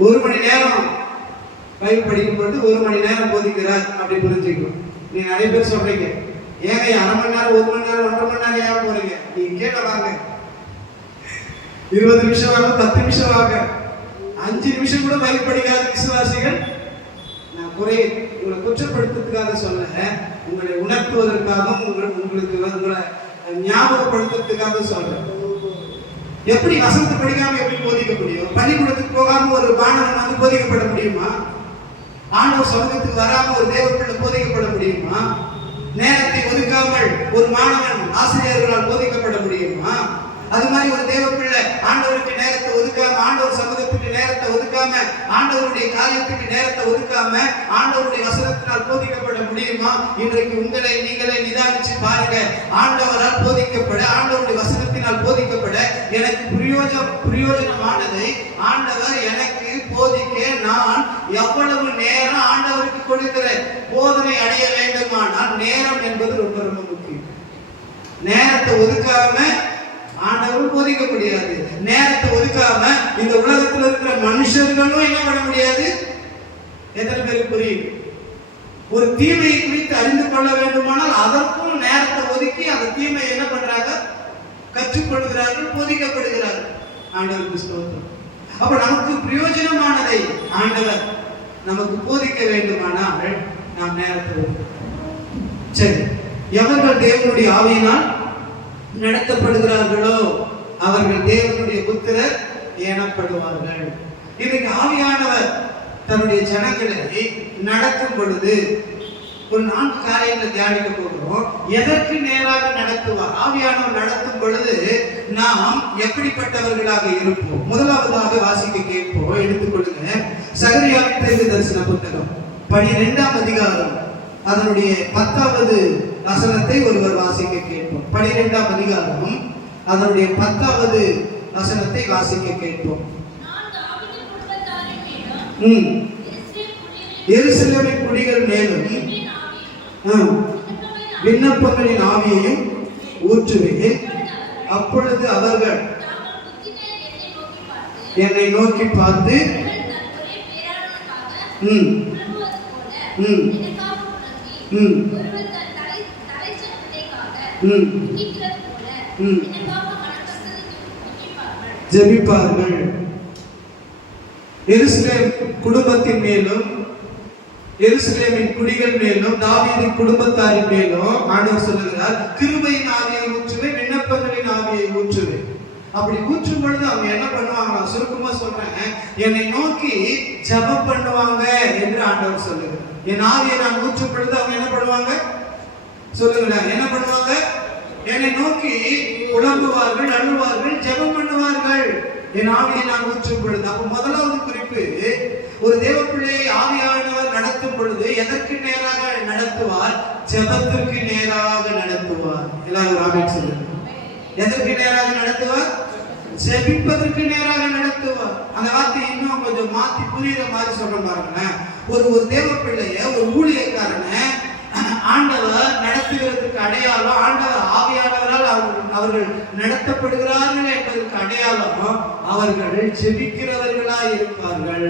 1 மணி நேரம் பைபிள் படிக்கும் பொழுது 1 மணி நேரம் போதிக்கிறார் அப்படி புரிஞ்சுக்கணும். நீங்க நிறைய பேர் சொல்றீங்க, ஏங்க 1/2 மணி நேரம், 1 மணி நேரம், 1.5 மணி நேரம் ஏன் போறீங்க? நீங்க கேட்க வாங்க, 20 நிமிஷம் வாங்க, 10 நிமிஷம் வாங்க, 5 நிமிஷம் கூட பைபிள் படிக்காத விசுவாசிகள். நான் உங்களை குற்றப்படுத்துறதுக்காக சொல்ல, உங்களை உணர்த்துவதற்காகவும் உங்களுக்கு உங்களை ஞாபகப்படுத்துறதுக்காக சொல்றேன். எப்படி வசனத்தை படிக்காம எப்படி போதிக்க முடியும்? பள்ளிக்கூடத்துக்கு போகாம ஒரு மாணவன் போதிக்கப்பட முடியுமா? ஆண்டவர் சமூகத்துக்கு வராம ஒரு தேவ பிள்ளை போதிக்கப்பட முடியுமா? நேரத்தை ஒதுக்காமல் ஒரு மாணவன் ஆசிரியர்களால் போதிக்கப்பட முடியுமா? அது மாதிரி ஒரு தேவ பிள்ளை ஆண்டவருக்கு நேரத்தை ஒதுக்காம, ஆண்டவர் சமூகத்துக்கு நேரத்தை ஒதுக்காம, ஆண்டவருடைய காரியத்துக்கு நேரத்தை ஒதுக்காம ஆண்டவருடைய வசனத்தினால் போதிக்கப்பட முடியுமா? இன்றைக்கு உங்களை நீங்களே நிதானிச்சு பாருங்க. ஆண்டவரால் போதிக்கப்பட, ஆண்டவருடைய வசனத்தினால் போதிக்கப்பட எனக்கு பிரயோஜனமானதை ஆண்டவர் எனக்கு போதிக்க நான் எவ்வளவு நேரம் ஆண்டவருக்கு கொடுக்கிறேன். போதனை அடைய வேண்டுமானால் நேரம் என்பது ரொம்ப ரொம்ப முக்கியம். நேரத்தை ஒதுக்காம ஆண்டவர் போதிக்க முடியாது. நேரத்தை ஒதுக்காம இந்த உலகத்தில் இருக்கிற மனுஷர்களும் என்ன பண்ண முடியாது. எத்தனை பேருக்கு புரியுது? ஒரு தீமையை குறித்து அறிந்து கொள்ள வேண்டுமானால் அதற்கும் நேரத்தை ஒதுக்கி அந்த தீமையை என்ன பண்றாங்க? கற்றுக்கொள்கிறார்கள், போதிக்கப்படுகிறார்கள். ஆண்டவருக்கு ஸ்தோத்திரம். அப்ப நமக்கு பிரயோஜனமானதை ஆண்டவர் நமக்கு போதிக்க வேண்டுமானால் நாம் நேரத்தை ஒதுக்கணும். சரி, எவர்கள் தேவனுடைய ஆவியினால் நடத்தப்படுகிறார்களோ அவர்கள் தேவனுடைய புத்திரர் எனப்படுவார்கள். இன்னைக்கு ஆவியானவர் தன்னுடைய ஜனங்களை நடத்தும் பொழுது ஒரு 4 காரியங்களை தியானிக்க போகிறோம். எதற்கு நேராக நடத்துவார்? ஆவியானவர் நடத்தும் பொழுது நாம் எப்படிப்பட்டவர்களாக இருப்போம்? முதலாவதாக வாசிக்க கேட்போம். எடுத்துக்கொள்ளுங்க. சகரியாவின் தீர்க்கதரிசன புத்தகம் 12ஆம் அதிகாரம் அதனுடைய 10வது வசனத்தை ஒருவர் வாசிக்க கேட்போம். 12ஆம் அதிகாரம் அதனுடைய 10வது வசனத்தை வாசிக்க கேட்போம். எருசலேமின் குடிகள் மேலும் விண்ணப்பங்களின் ஆவியையும் ஊற்றுவேன். அப்பொழுது அவர்கள் என்னை நோக்கி பார்த்து ஜெபிப்பார்கள். எருசலேம் குடும்பத்தின் மேலும், எருசலேமின் குடிகள் மேலும், தாவீதின் குடும்பத்தாரின் மேலும் ஆண்டவர் சொல்லுகிறார், கிருபையின் ஆவியை ஊற்றுவேன், விண்ணப்பங்களின் ஆவியை ஊற்றுவேன். அப்படி ஊற்றும் பொழுது அவங்க என்ன பண்ணுவாங்க? நான் சுருக்கமா சொல்றேன், என்னை நோக்கி ஜெபம் பண்ணுவாங்க என்று ஆண்டவர் சொல்லுகிறார். என் ஆவியை நான் ஊற்றும் பொழுது அவங்க என்ன பண்ணுவாங்க? சொல்லுங்களேன், என்ன பண்ணுவாங்க? என்னை நோக்கி புலம்புவார்கள், அழுவார்கள், ஜெபம் பண்ணுவார்கள். என் ஆவியை நான் ஊற்றும் பொழுது. அப்ப முதலாவது குறிப்பு, ஒரு தேவ பிள்ளையை ஆவியானவர் நடத்தும் பொழுது எதற்கு நேராக நடத்துவார்? ஜெபத்திற்கு நேராக நடத்துவார். எல்லாரும் ஆமென் சொல்லுங்க. எதற்கு நேராக நடத்துவார்? ஜெபிப்பதற்கு நேராக நடத்துவார். அந்த வார்த்தை இன்னும் கொஞ்சம் மாத்தி புரியுற மாதிரி சொல்ற பாருங்களேன். ஒரு தேவ பிள்ளைய, ஒரு ஊழியக்காரனை ஆண்டவர் நடத்துகிறதுக்கு அடையாளம், ஆண்டவர் ஆவியானவரால் அவர்கள் நடத்தப்படுகிறார்கள் என்பதற்கு அடையாளம் அவர்கள் ஜெபிக்கிறவர்களா இருப்பார்கள்.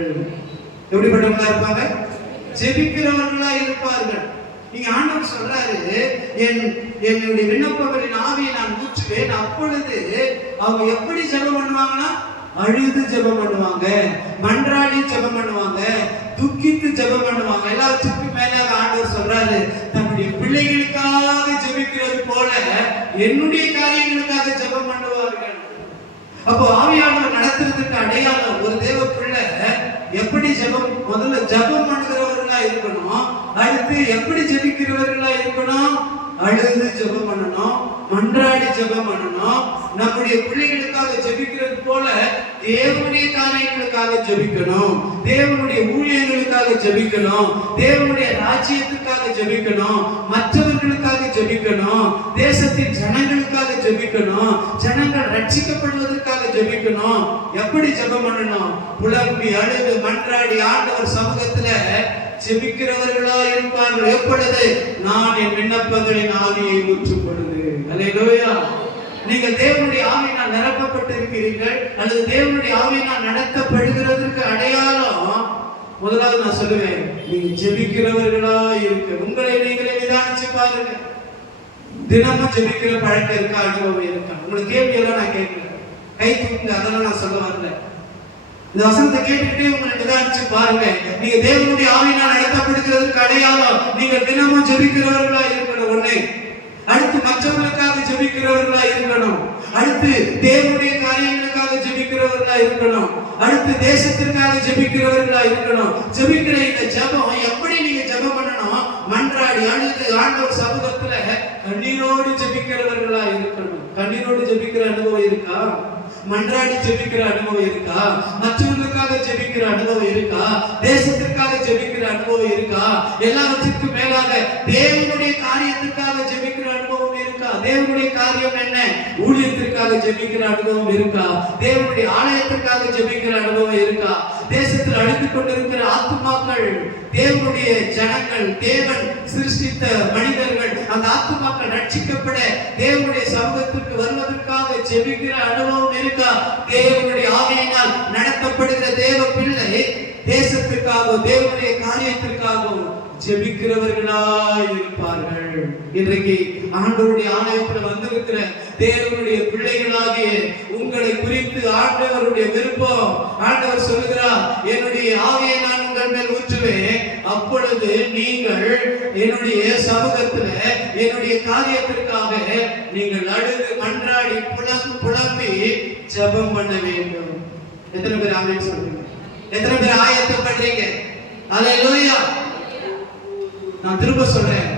எப்படிப்பட்டவர்களா இருப்பாங்க? ஜெபிக்கிறவர்களா இருப்பார்கள். நீங்க ஆண்டவர் சொல்றாரு, என்னுடைய விண்ணப்பங்களின் ஆவியை நான் ஊற்றுவேன். அப்பொழுது அவங்க எப்படி ஜெபம் பண்ணுவாங்கன்னா, அழுது ஜெபம் பண்ணுவாங்க, மன்றாடி ஜெபம் பண்ணுவாங்க, துக்கித்து ஜெபம் பண்ணுவாங்க. எல்லாத்துக்கும் மேலாக ஆண்டவர் சொல்றாரு, தன்னுடைய பிள்ளைகளுக்காக ஜெபிக்கிறது போல என்னுடைய காரியங்களுக்காக ஜெபம் பண்ணுவார்கள். அப்போ ஆவியானவர் நடத்துறதுக்கு அடையாளம், ஒரு தேவ பிள்ளை எப்படி ஜெபம், முதல்ல ஜெபம் பண்ணுகிறவர்களா இருக்கணும். அடுத்து எப்படி ஜெபிக்கிறவர்களா இருக்கணும்? அழுது ஜெபம் பண்ணணும், மன்றாடி ஜெபம் பண்ணணும். நம்முடைய பிள்ளைகளுக்காக ஜெபிக்கிறது போல தேவனுடைய காரியங்களுக்காக ஜெபிக்கணும், தேவனுடைய ஊழியர்களுக்காக ஜெபிக்கணும், தேவனுடைய ராஜ்யத்துக்காக ஜெபிக்கணும், மற்றவர்களுக்காக ஜெபிக்கணும், தேசத்தின் ஜனங்களுக்காக ஜெபிக்கணும், ஜனங்கள் ரட்சிக்கப்படுவதற்காக ஜெபிக்கணும். எப்படி ஜெபம் பண்ணணும்? புலம்பி அழுது மன்றாடி ஆண்டவர் சமூகத்துல ஜெபிக்கிறவர்களா இருப்பார்கள். எப்பொழுது? நான் என் விண்ணப்பங்களின் ஆவியை ஊற்றும் பொழுது. அல்லேலூயா. நீங்கள் தேவனுடைய ஆவியினால் நிரப்பப்பட்டு இருக்கிறீர்கள், அல்லது தேவனுடைய ஆவியினால் நடத்தப்படுகிறதற்கு அடையாளம் முதலாவது நான் சொல்லுவேன், நீங்க ஜெபிக்கிறவர்களா இருக்க. உங்களை நீங்களே நிதானிச்சு பாருங்க. தினமும் ஜெபிக்கிற பழக்கம் இருக்கா? அனுபவம் இருக்கா? உங்களுக்கு கேள்வி எல்லாம் நான் கேட்கிறேன், கை தூக்குங்க. அதெல்லாம் நான் சொல்ல வரல. இந்த வசனத்தை கேட்டுக்கிட்டே உங்களை நிதானிச்சு பாருங்க. நீங்க தேவனுடைய ஆவியினால் நடத்தப்படுகிறதுக்கு அடையாளம் நீங்க தினமும் ஜெபிக்கிறவர்களா இருக்கணும். ஒண்ணு. அடுத்து மற்றவர்களுக்காக ஜெபிக்கிறவர்களா இருக்கணும். அடுத்து தேவனுடைய காரியங்களுக்காக ஜெபிக்கிறவர்களா ஜெபிக்கிறவர்களா இருக்கணும். அடுத்து தேசத்திற்காக ஜெபிக்கிறவர்களா இருக்கணும். ஜெபிக்கிற இந்த ஜெபம் எப்படி நீங்க ஜெபம் பண்ணணும்? மன்றாடி அழுது ஆண்டவர் சமூகத்துல கண்ணீரோடு ஜெபிக்கிறவர்களா இருக்கணும். கண்ணீரோடு ஜெபிக்கிற அனுபவம் இருக்கா? மன்றாடி ஜெபிக்கிற அனுபவம் இருக்கா? மற்றவர்களுக்காக ஜெபிக்கிற அனுபவம் இருக்கா? தேசத்திற்காக ஜெபிக்கிற அனுபவம் இருக்கா? எல்லாவற்றிற்கும் மேலாக தேவனுடைய காரியத்திற்காக ஜெபிக்கிற அனுபவம் இருக்கா? தேவனுடைய காரியம் என்ன? ஊழியத்திற்காக ஜெபிக்கிற அனுபவம் இருக்கா? தேவனுடைய ஆலயத்திற்காக ஜெபிக்கிற அனுபவம் இருக்கா? தேசத்தில் அழித்துக் கொண்டிருக்கிற ஆத்துமாக்கள், தேவனுடைய ஜனங்கள், தேவன் சிருஷ்டித்த மனிதர்கள், அந்த ஆத்துமாக்கள் ரட்சிக்கப்பட தேவனுடைய சமூகத்திற்கு வருவதற்காக ஜெபிக்கிற அனுபவம் இருக்கா? தேவனுடைய ஆவியினால் நடத்தப்படுகிற தேவ பிள்ளை தேசத்திற்காக தேவனுடைய காரியத்திற்காகவும் ஜெபிக்கிறவர்களாய் இருப்பார்கள். இன்றைக்கு ஆண்டவருடைய ஆலயத்தில் வந்திருக்கிற தேவனுடைய பிள்ளைகளாகிய உங்களை குறித்து ஆண்டவருடைய விருப்பம். ஆண்டவர் சொல்லுகிறார், என்னுடைய ஆவியை நான் உங்கள் மேல் ஊற்றுவேன், அப்பொழுது நீங்கள் என்னுடைய சமூகத்துல என்னுடைய காரியத்திற்காக நீங்கள் அழுது மன்றாடி புலம்பி ஜெபம் பண்ண வேண்டும். எத்தனை பேர் ஆமென் சொல்றீங்க? எத்தனை பேர் ஆயத்தம் பண்றீங்க? அல்லேலூயா. நான் திரும்ப சொல்றேன்,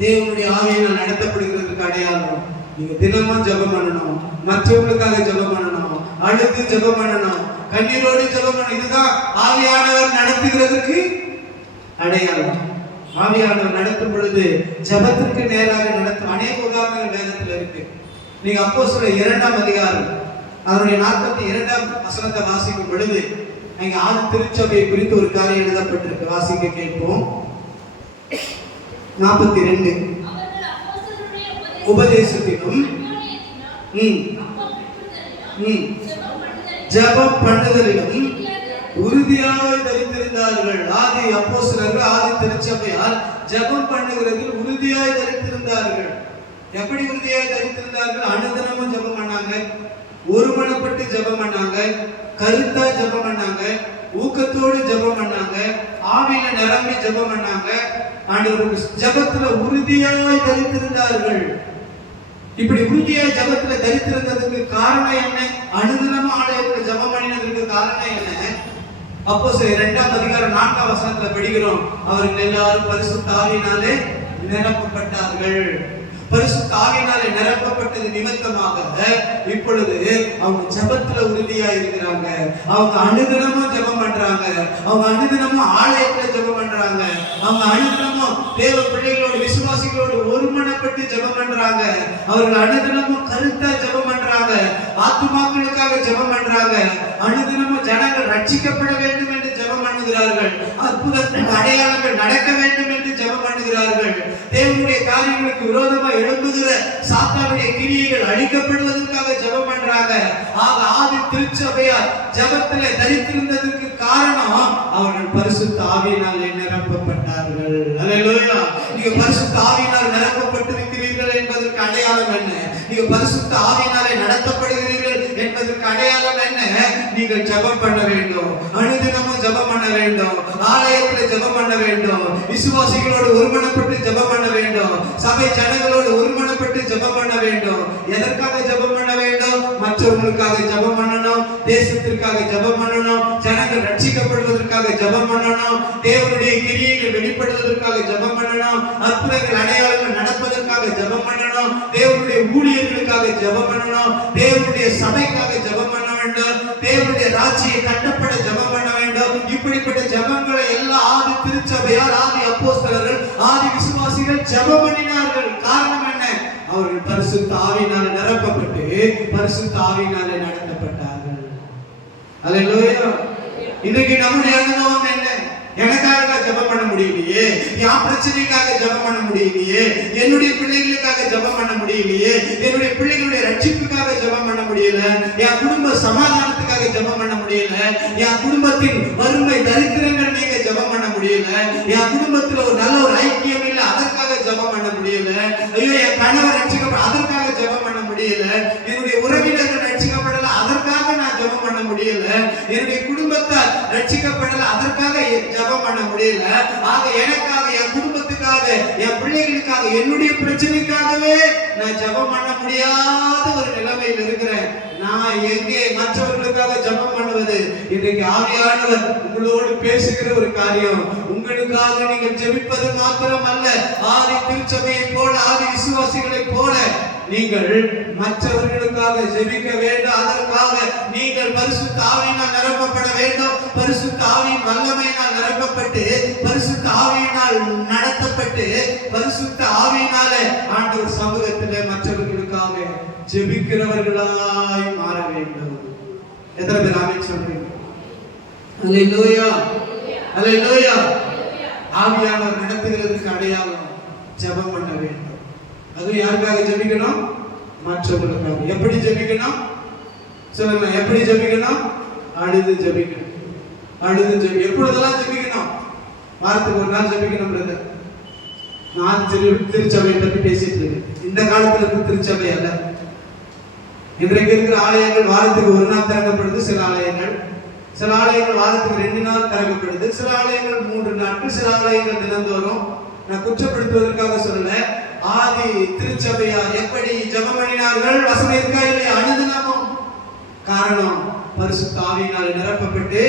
தேவனுடைய ஆவியினால் நடத்தப்படுகிறதுக்கு அடையாளம் நீங்க தினமும் ஜெபம் பண்ணணும், மற்றவர்களுக்காக ஜெபம் பண்ணணும், அழுது ஜெபம் பண்ணணும், கண்ணீரோடு ஜெபம் பண்ணணும். இதுதான் ஆவியானவர் நடத்துகிறதுக்கு அடையாளம். ஆவியானவர் நடத்தும் பொழுது ஜெபத்திற்கு நேராக நடத்தும் அநேக உதாரணங்கள் வேதத்தில் இருக்கு. நீங்க அப்போஸ்தலர் 2ஆம் அதிகாரம் அதனுடைய 42ஆம் வசனத்தை வாசிக்கும் பொழுது அங்க ஆதி திருச்சபையை குறித்து ஒரு காரியம் எழுதப்பட்டிருக்கு. வாசிக்க கேட்போம். 42 உபதேசத்திலும் ஜெபம் பண்ணுதலிலும் உறுதியாக தரித்திருந்தார்கள். ஆதி அப்போஸ்தலர்கள், ஆதி திருச்சபையார் ஜெபம் பண்ணுகிறதில் உறுதியாய் தரித்திருந்தார்கள். எப்படி உறுதியாய் தரித்திருந்தார்கள்? அனுதினமும் ஜெபம் பண்ணாங்க, ஒருமனப்பட்டு ஜெபம் பண்ணாங்க, கருத்தா ஜெபம் பண்ணாங்க, ஊக்கத்தோடு ஜெபம் பண்ணாங்க, ஆவியில நிரம்பி ஜெபம் பண்ணாங்க. ஆண்டவருக்கு ஜெபத்துல உறுதியாய் தரித்திருந்தார்கள். இப்படி உறுதியாய் ஜெபத்துல தரித்திருந்ததுக்கு காரணம் என்ன? அனுதினமும் ஆலயத்துல ஜெபம் பண்ணினதுக்கு காரணம் என்ன? அப்போஸ்தலர் 2ஆம் அதிகாரம் 4ஆம் வசனத்துல படிக்கிறோம், அவர்கள் எல்லாரும் பரிசுத்த ஆவியினாலே நிரப்பப்பட்டார்கள். பரிசுத்த ஆவியினாலே நிரப்பப்பட்டது நிமித்தமாக இப்பொழுது அவங்க ஜெபத்துல உறுதியா இருக்கிறாங்க. அவங்க அனுதினமும் ஜெபம் பண்றாங்க, அவங்க அனுதினமும் ஆலயத்துல ஜெபம் பண்றாங்க, அவங்க அனுதினமும் தேவ பிள்ளைகளோடு விசுவாசிகளோடு ஒருமனப்பட்டு ஜெபம் பண்றாங்க. அவர்கள் அனுதினமும் கருத்தா ஜெபம் பண்றாங்க, ஆத்துமாக்களுக்காக ஜெபம் பண்றாங்க, அனுதினமும் ஜனங்கள் ரட்சிக்கப்பட வேண்டும் என்று ஜெபம் பண்ணுகிறார்கள், அற்புத அடையாளங்கள் நடக்க வேண்டும் என்று ஜெபம் பண்ணுகிறார்கள். தேவனுடைய காரியங்களுக்கு விரோதமாக எழும்புகிற சாத்தானுடைய கிரியைகள் அழிக்கப்படுவதற்காக ஜெபம் பண்றாங்க. ஆக ஆதி திருச்சபையார் ஜெபத்திலே தரித்திருந்ததற்கு காரணம் அவர்கள் பரிசுத்த ஆவியினாலே நிரப்பப்பட்டார்கள். அல்லேலூயா. நீங்க பரிசுத்த ஆவியினால் நிரப்பப்பட்டிருக்கிறீர்கள் என்பதற்கு அடையாளம் என்ன? நீங்க பரிசுத்த ஆவியினாலே நடத்தப்படுகிறீர்கள் என்பதற்கு அடையாளம் என்ன? நீங்கள் ஜெபம் பண்ண வேண்டும், அனுதினமும் ஜெபம் பண்ண வேண்டும், ஆலயத்தில் ஜெபம் பண்ண வேண்டும், விசுவாசிகளோடு ஒருமனப்பட்டு ஜெபம் பண்ண வேண்டும், சபை ஜனங்களோடு ஒருமனப்பட்டு ஜெபம் பண்ண வேண்டும். எதற்காக ஜெபம் பண்ண வேண்டும்? மற்றவர்களுக்காக ஜெபம் பண்ணணும், தேசத்திற்காக ஜெபம் பண்ணணும், ஜனங்கள் ரட்சிக்கப்படுவதற்காக ஜெபம் பண்ணணும், தேவனுடைய கிரியைகள் வெளிப்படுவதற்காக ஜெபம் பண்ணணும், அற்புதங்கள் அடையாளங்கள் நடப்பதற்காக ஜெபம் பண்ணணும், தேவனுடைய ஊழியர்களுக்காக ஜெபம் பண்ணணும், தேவனுடைய சபைக்காக ஜெபம் பண்ண வேண்டும், தேவனுடைய ராஜ்யம் கட்டப்பட ஜெபம் பண்ண வேண்டும். இப்படிப்பட்ட ஜெபங்களை எல்லா ஆதி திருச்சபையார், ஆதி அப்போஸ்தலர்கள், ஆதி விசுவாசிகள் ஜெபம் பண்ணினார்கள். காரணம் என்ன? அவர்கள் பரிசுத்த ஆவியினாலே நிரப்பப்பட்டு பரிசுத்த ஆவியினாலே நடத்தப்பட்டார்கள். அல்லேலூயா. இன்னைக்கு நம்முடைய அனுபவம் என்ன? எனக்காக ஜெபம் பண்ண முடியலையே, என் பிரச்சனைக்காக ஜெபம் பண்ண முடியலையே, என்னுடைய பிள்ளைகளுக்காக ஜெபம் பண்ண முடியலையே, என்னுடைய பிள்ளைகளுடைய ரட்சிப்புக்காக ஜெபம் பண்ண முடியல, என் குடும்ப சமாதானத்துக்காக ஜெபம் பண்ண முடியல, என் குடும்பத்தின் வறுமை தரித்திரங்கள் நீங்க ஜெபம் பண்ண முடியல, என் குடும்பத்துல ஒரு நல்ல ஒரு ஐக்கியம் இல்லை அதற்காக ஜெபம் பண்ண முடியல, ஐயோ என் கணவர் ரட்சிக்கப்பட அதற்காக ஜெபம் பண்ண முடியல, என்னுடைய உறவினர்கள் ரட்சிக்கப்படல அதற்காக நான் ஜெபம் பண்ண முடியல, என்னுடைய குடும்பத்தார் ரட்சிக்கப்படல அதற்காக ஜெபம் பண்ண முடியல. ஆக எனக்காக, என் குடும்பத்துக்காக, என் பிள்ளைகளுக்காக என்னுடைய பிரச்சனைக்காகவே நான் ஜெபம் பண்ண முடியாத ஒரு நிலைமையில் இருக்கிறேன். நான் எங்கே மற்றவர்களுக்காக ஜெபம் பண்ணுவது? இன்றைக்கு ஆவியானவர் உங்களோடு பேசுகிற ஒரு காரியம். உங்களுக்காக நீங்கள் ஜெபிப்பது மாத்திரம் அல்ல, ஆதி திருச்சபையை போல, ஆதி விசுவாசிகளை போல நீங்கள் மற்றவர்களுக்காக ஜெபிக்க வேண்டும். அதற்காக நீங்கள் பரிசுத்த ஆவியினால் நிரப்பப்பட வேண்டும். பரிசுத்த ஆவியின் வல்லமையினால் நிரப்பப்பட்டு, பரிசுத்த ஆவியினால் நடத்தப்பட்டு, பரிசுத்த ஆவியினாலே ஆண்டவர் சமூகத்திலே மற்றவர்களுக்காக ஜெபிக்கிறவர்களாய் மாற வேண்டும். எத்தனை பேர் ஆமென் சொல்றீங்க? அல்லேலூயா, அல்லேலூயா. ஆவியானவர் நடத்துகிறதுக்கு அடையாளம் ஜெபம் பண்ண வேண்டும். அதுவும் யாருக்காக ஜெபிக்கணும்? மற்றவர்களுக்காக. எப்படி ஜெபிக்கணும் சொல்லுங்க? எப்படி ஜெபிக்கணும்? அழுது ஜெபிக்கணும். அழுது ஜெபி. எப்பொழுதெல்லாம் ஜெபிக்கணும்? வாரத்துக்கு ஒரு நாள் ஜெபிக்கணும் பிரதர். நான் திருச்சபையை பற்றி பேசிட்டு இருக்கேன். இந்த காலத்துல இருந்து திருச்சபை அல்ல. இன்றைக்கு இருக்கிற ஆலயங்கள் வாரத்துக்கு ஒரு நாள் திறக்கப்படுது. சில ஆலயங்கள் வாரத்துக்கு 2 நாள் திறக்கப்படுது. சில ஆலயங்கள் 3 நாட்கள், சில ஆலயங்கள் தினந்தோறும். நான் குற்றப்படுத்துவதற்காக சொல்லல. ஆதி திருச்சபையார் எப்படி ஜெபம் பண்ணினார்கள்? வசனம் இருக்கா இல்லையா? அழுதுனாமோ. காரணம், பரிசுத்த ஆவியினாலே நிரப்பப்பட்டு,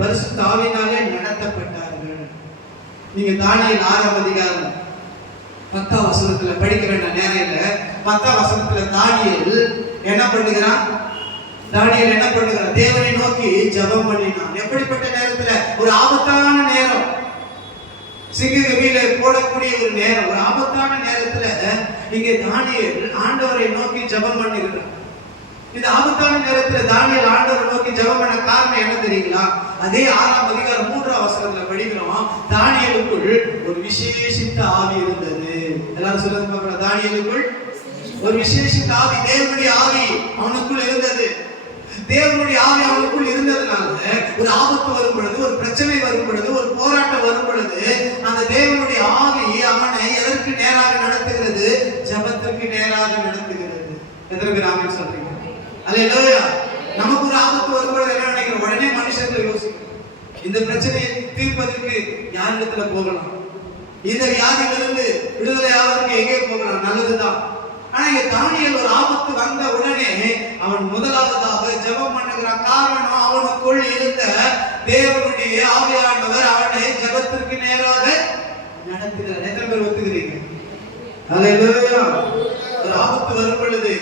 பரிசுத்த ஆவியினாலே நடத்தப்பட்டார்கள். நீங்க தானியேல் 6ஆம் அதிகாரம் 10ஆம் வசனத்துல படிக்க வேண்டிய நேரம் இல்ல. 10ஆம் வசனத்துல தானியேல் என்ன பண்ணுகிறான்? தேவனை நோக்கி ஜெபம் பண்ணினான். எப்படிப்பட்ட நேரத்துல? ஒரு ஆபத்தான நேரம், சிங்கக்கவியில போடக்கூடிய ஒரு நேரம், ஒரு ஆபத்தான நேரத்துல இங்கே தானியேல் ஆண்டவரை நோக்கி ஜெபம் பண்ணுகிறார். இந்த ஆபத்தான நேரத்துல தானியேல் ஆண்டவரை நோக்கி ஜெபம் பண்ண காரணம் என்ன தெரியுங்களா? அதே 6ஆம் அதிகாரம் 3ஆம் வசனத்துல படிக்கிறோம். தானியேலுக்குள் ஒரு விசேஷித்த ஆவி இருந்தது. எல்லாரும் சொல்லுங்க பாக்கலாம். தானியேலுக்குள் ஒரு விசேஷித்த ஆவி, தேவனுடைய ஆவி அவனுக்குள் இருந்தது. தேவனுடைய ஆவி அவனுக்குள் இருந்ததுனால ஒரு ஆபத்து வரும் பொழுது, ஒரு பிரச்சனை வரும் பொழுது, ஒரு போராட்டம் வரும் பொழுது அந்த தேவனுடைய ஆவி அவனை எதற்கு நேராக நடத்துகிறது? ஜெபத்திற்கு நேராக நடத்துகிறது. எதற்கு ஆமென் சொல்றீங்க? அல்லேலூயா. நமக்கு ஒரு ஆபத்து வரும் பொழுது என்ன நினைக்கிறோம்? உடனே மனுஷங்களை யோசிக்கிறோம். இந்த பிரச்சனையை தீர்ப்பதற்கு யாரிடத்துல போகலாம்? இந்த வியாதியிலிருந்து விடுதலை ஆவதற்கு எங்கே போகலாம்? நல்லதுதான். ஆனா இங்க தானியேல் ஒரு ஆபத்து வந்த உடனே அவன் முதலாவதாக ஜெபம் பண்ணுகிற காரணம், அவனுக்குள் இருந்த தேவனுடைய ஆவியானவர் அவனை ஜெபத்திற்கு நேராக நடத்துகிறார். எத்தனை பேர் ஒத்துக்கிறீங்க? அல்லேலூயா. ஒரு ஆபத்து வரும் பொழுது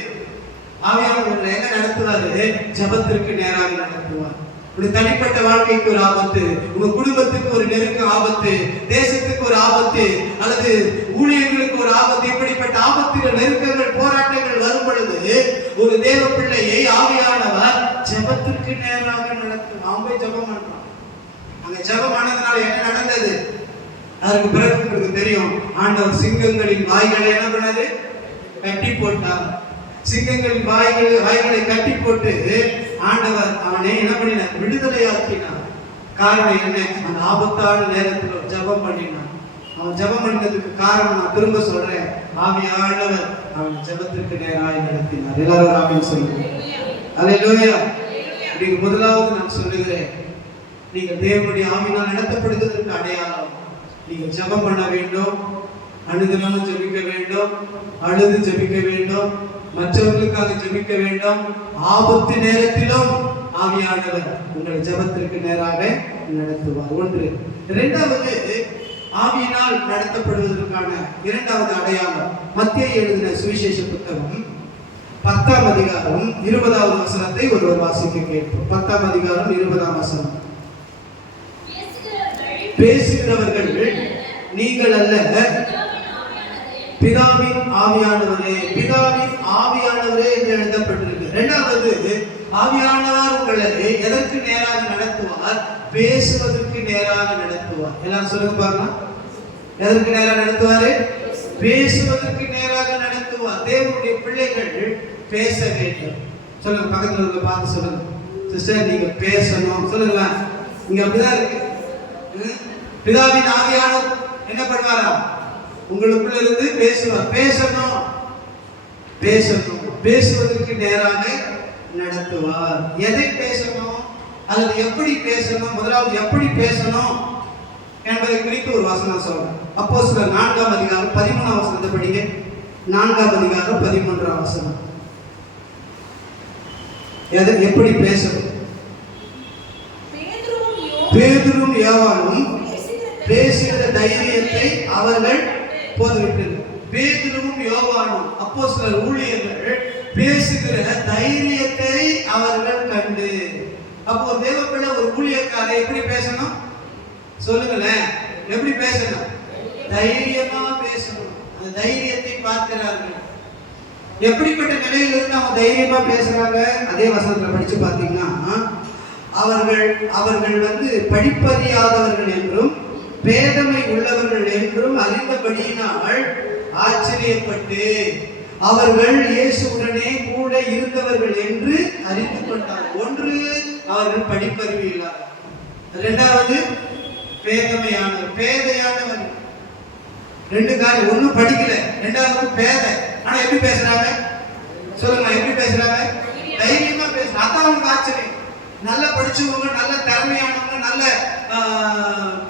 ஆவியானவர் எங்க நடத்துவாரு? ஜெபத்திற்கு நேராக நடத்துவார். உங்க தனிப்பட்ட வாழ்க்கைக்கு ஒரு ஆபத்து, உங்க குடும்பத்துக்கு ஒரு நெருக்க ஆபத்து, தேசத்துக்கு ஒரு ஆபத்து, அல்லது ஊழியர்களுக்கு ஒரு ஆபத்து, இப்படிப்பட்ட ஆபத்துகள், நெருக்கங்கள், போராட்டங்கள் வரும் பொழுது ஒரு தேவ பிள்ளையை ஆவியானவர் ஜெபத்திற்கு நேராக நடத்தும். அவன் போய் ஜெபம் பண்றான். அங்க ஜெபம் பண்ணதுனால என்ன நடந்தது? அதற்கு பிறகு உங்களுக்கு தெரியும். ஆண்டவர் சிங்கங்களின் வாய்களை என்ன பண்ணது? கட்டி போட்டார். சிங்கங்களின் வாய்களை கட்டி போட்டு ஆண்டவர் அவனை என்ன பண்ணினார்? விடுதலையாக்கினார். காரணம் என்ன? அந்த ஆபத்தான நேரத்தில் ஜெபம் பண்ணினான். அவன் ஜெபம் பண்ணதுக்கு காரணம் நான் திரும்ப சொல்றேன். ஆவியானவர் அவன் ஜெபத்திற்கு நேராக நடத்தினார். எல்லாரும் ஆமென் சொல்லுங்க. அல்லேலூயா. இன்னைக்கு முதலாவது நான் சொல்லுகிறேன், நீங்கள் தேவனுடைய ஆவியினால் நடத்தப்படுவதற்கு அடையாளம், நீங்கள் ஜெபம் பண்ண வேண்டும். அனுதினமும் ஜெபிக்க வேண்டும், அழுது ஜெபிக்க வேண்டும், மற்றவர்களுக்காக ஜெபிக்க வேண்டும். ஆபத்து நேரத்திலும் ஆவியானவர் உங்கள் ஜெபத்திற்கு நேராக நடத்துவார். ஒன்று. இரண்டாவது, ஆவியினால் நடத்தப்படுவதற்கான இரண்டாவது அடையாளம், மத்தேயு எழுதின சுவிசேஷ புத்தகம் 10ஆம் அதிகாரம் 20ஆவது வசனத்தை ஒருவர் வாசிக்க கேட்போம். 10ஆம் அதிகாரம் 20ஆம் வசனம். பேசுகிறவர்கள் நீங்கள் அல்ல, பிதாவின் ஆவியானவரே. பிதாவின் ஆவியானவரே என்று எழுதப்பட்டிருக்கு. இரண்டாவது, ஆவியானவர் உங்களை எதற்கு நேராக நடத்துவார்? பேசுவதற்கு நேராக நடத்துவார். எல்லாரும் சொல்லுங்க பாருங்க. எதற்கு நேராக நடத்துவாரு? பேசுவதற்கு நேராக நடத்துவார். தேவனுடைய பிள்ளைகள் பேச வேண்டும். சொல்லுங்க, பக்கத்துல இருக்க பார்த்து சொல்லுங்க. சிஸ்டர், நீங்க பேசணும். சொல்லுங்க. இங்க அப்படிதான் இருக்கு. பிதாவின் ஆவியானவர் என்ன பண்ணுவாரா? உங்களுக்குள்ள இருந்து பேசுவார். பேசணும், பேசுவதற்கு நேராக நடத்துவார். எதை பேசணும் அல்லது எப்படி பேசணும்? முதலாவது எப்படி பேசணும் என்பதை குறித்து ஒரு வசனம் சொல்றேன். அப்போஸ்தலர் 4ஆம் அதிகாரம் 13ஆம் வசனத்தை படிங்க. 4ஆம் அதிகாரம் 13ஆம் வசனம். எப்படி பேசணும்? பேதுரும் யோவானும் பேசுகிற தைரியத்தை அவர்கள் போதுவிட்டது. பேதுருவும் யோவானும் அப்போஸ்தலர் ஊழியர்கள் பேசுகிற தைரியத்தை அவர்கள் கண்டு. அப்போ தேவப்பிள்ளை ஒரு ஊழியக்காரை எப்படி பேசணும் சொல்லுங்களேன்? எப்படி பேசணும்? தைரியமா பேசணும். அந்த தைரியத்தை பார்க்கிறார்கள். எப்படிப்பட்ட நிலையில இருந்து அவங்க தைரியமா பேசுறாங்க? அதே வசனத்துல படிச்சு பார்த்தீங்கன்னா, அவர்கள் படிப்பறியாதவர்கள் என்றும் பேதமை உள்ளவர்கள் என்றும் அறிந்தபடியினால் ஆச்சரியப்பட்டு அவர்கள் இயேசுவுடனே கூட இருந்தவர்கள் என்று அறிந்து கொண்டார். ஒன்று, அவர்கள் படிப்பறிவு இல்லாதவர். இரண்டாவது, பேதையானவர். ரெண்டு காரியம். ஒண்ணு படிக்கல, ரெண்டாவது பேதை. ஆனா எப்படி பேசுறாங்க சொல்லுங்க? எப்படி பேசுறாங்க? தைரியமா பேசுறாங்க. அதான் அவங்களுக்கு ஆச்சரியம். நல்ல படிச்சவங்க, நல்ல திறமையானவங்க, நல்ல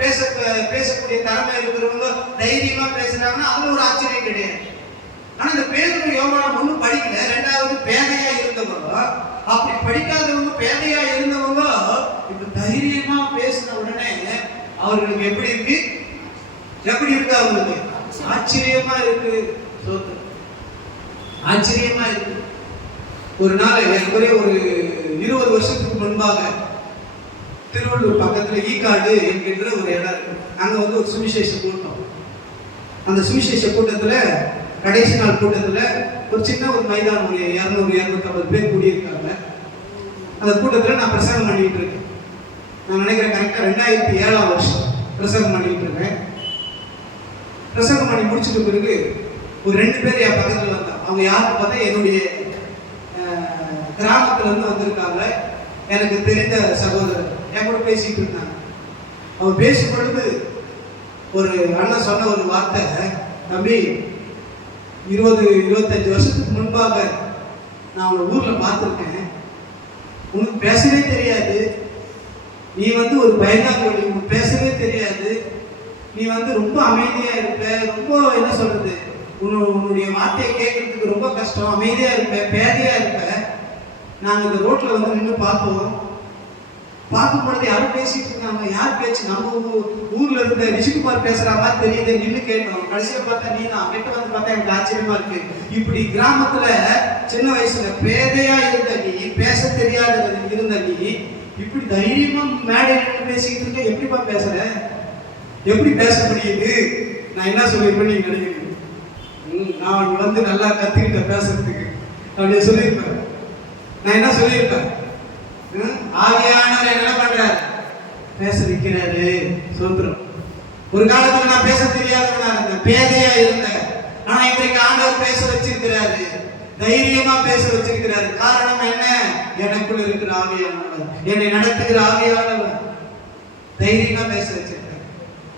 பேசக்கூடிய திறமை இருக்கிறவங்க தைரியமா பேசுறாங்கன்னா அதுல ஒரு ஆச்சரியம் கிடையாது. ஆனா இந்த பேதுரு யோவான் ஒன்னும் படிக்கல, ரெண்டாவது பேதையா இருந்தவங்க, அப்படி படிக்காதவங்க பேதையா இருந்தவங்க இப்ப தைரியமா பேசின உடனே அவர்களுக்கு எப்படி இருக்கு? எப்படி இருக்கு? அவங்களுக்கு ஆச்சரியமா இருக்கு. ஆச்சரியமா இருக்கு. ஒரு நாள் ஒரே ஒரு 20 வருஷத்துக்கு முன்பாக திருவள்ளூர் பக்கத்துல ஈக்காடு என்கின்ற ஒரு இடம் இருக்கு. அங்க ஒரு சுவிசேஷ கூட்டம். அந்த சுவிசேஷ கூட்டத்துல கடைசி நாள் கூட்டத்துல ஒரு சின்ன ஒரு மைதானம், ஒரு 200-250 பேர் கூடியிருக்காங்க. அந்த கூட்டத்துல நான் பிரசங்கம் பண்ணிட்டு இருக்கேன். நான் நினைக்கிறேன் கரெக்டா 2007ஆம் வருஷம் பிரசங்கம் பண்ணிட்டு இருக்கேன். பிரசங்கம் பண்ணி முடிச்சுட்டு பிறகு ஒரு 2 பேர் என் பக்கத்துல வந்தாங்க. அவங்க யாருக்கு பார்த்தா என்னுடைய கிராமத்துல இருந்து வந்திருக்காங்க. எனக்கு தெரிந்த சகோதரர் என் கூட பேசிட்டு இருந்தாங்க. அவன் பேசும் பொழுது ஒரு அண்ணன் சொன்ன ஒரு வார்த்தை, தம்பி 20-25 வருஷத்துக்கு முன்பாக நான் உங்க ஊர்ல பார்த்துருக்கேன். உனக்கு பேசவே தெரியாது, நீ ஒரு பயந்தாங்கோடி, உனக்கு பேசவே தெரியாது, நீ ரொம்ப அமைதியா இருப்ப, ரொம்ப என்ன சொல்றது, உன்னுடைய வார்த்தையை கேட்கறதுக்கு ரொம்ப கஷ்டம், அமைதியா இருப்ப, பேதையா இருப்ப. நாங்க இந்த ரோட்ல நின்று பார்த்தோம். பார்க்கும் பொழுது யாரும் பேசிட்டு இருக்காங்க. யார் பேச்சு? நம்ம ஊர்ல இருந்த ரிஷிகுமார் பேசுற மாதிரி தெரியுது. நின்று கேட்டோம். கடைசியில பார்த்தா நீ தான். கிட்ட பார்த்தா எனக்கு ஆச்சரியமா இருக்கு. இப்படி கிராமத்துல சின்ன வயசுல பேதையா இருந்த நீ, பேச தெரியாத இருந்த நீ, இப்படி தைரியமா மேடையில பேசிக்கிட்டு இருக்க. எப்படிப்பா பேசுற? எப்படி பேச முடியுது? நான் என்ன சொல்லிருப்பேன் நீங்க நினைக்கிறீங்க? நான் நல்லா கத்துக்கிட்ட பேசுறதுக்கு அப்படியே சொல்லியிருப்பேன். நான் என்ன சொல்லியிருப்பேன்? ஆவியானவர் என்ன பண்றாரு? பேச வைக்கிறாரு. சோத்திரம். ஒரு காலத்துல நான் பேச தெரியாதவனா இருந்தேன், பேதையா இருந்தேன். ஆனா இன்றைக்கு ஆண்டவர் பேச வச்சிருக்கிறாரு, தைரியமா பேச வச்சிருக்கிறாரு. காரணம் என்ன? எனக்குள்ள இருக்கிற ஆவியானவர், என்னை நடத்துகிற ஆவியானவர் தைரியமா பேச வச்சிருக்காரு.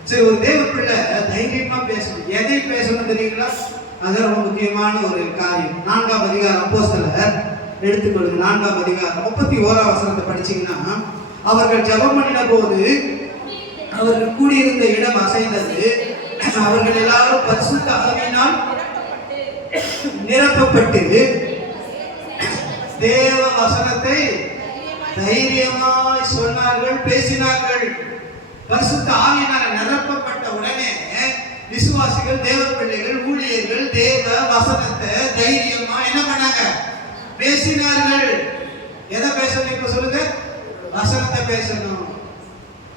சரி, ஒரு தேவ பிள்ளை தைரியமா பேசணும். எதை பேசணும் தெரியுங்களா? அது ரொம்ப முக்கியமான ஒரு காரியம். 4ஆம் அதிகாரம் அப்போஸ்தலர் எடுத்துக்கொள்ளுங்க. 4ஆம் அதிகாரம் 31ஆம் வசனத்தை படிச்சீங்கன்னா, அவர்கள் ஜெபம் பண்ணின போது அவர்கள் கூடியிருந்த இடம் அசைந்தது. அவர்கள் எல்லாரும் பரிசுத்த ஆவியினால் நிரப்பப்பட்டு தேவ வசனத்தை தைரியமாய் சொன்னார்கள், பேசினார்கள். பரிசுத்த ஆவியினால் நிரப்பப்பட்ட உடனே விசுவாசிகள், தேவ பிள்ளைகள், ஊழியர்கள் தேவ வசனத்தை தைரியமா என்ன பண்ணாங்க? பேசினார்கள். எதை பேசணும்? இப்ப சொல்லுங்க. வசனத்தை பேசணும்.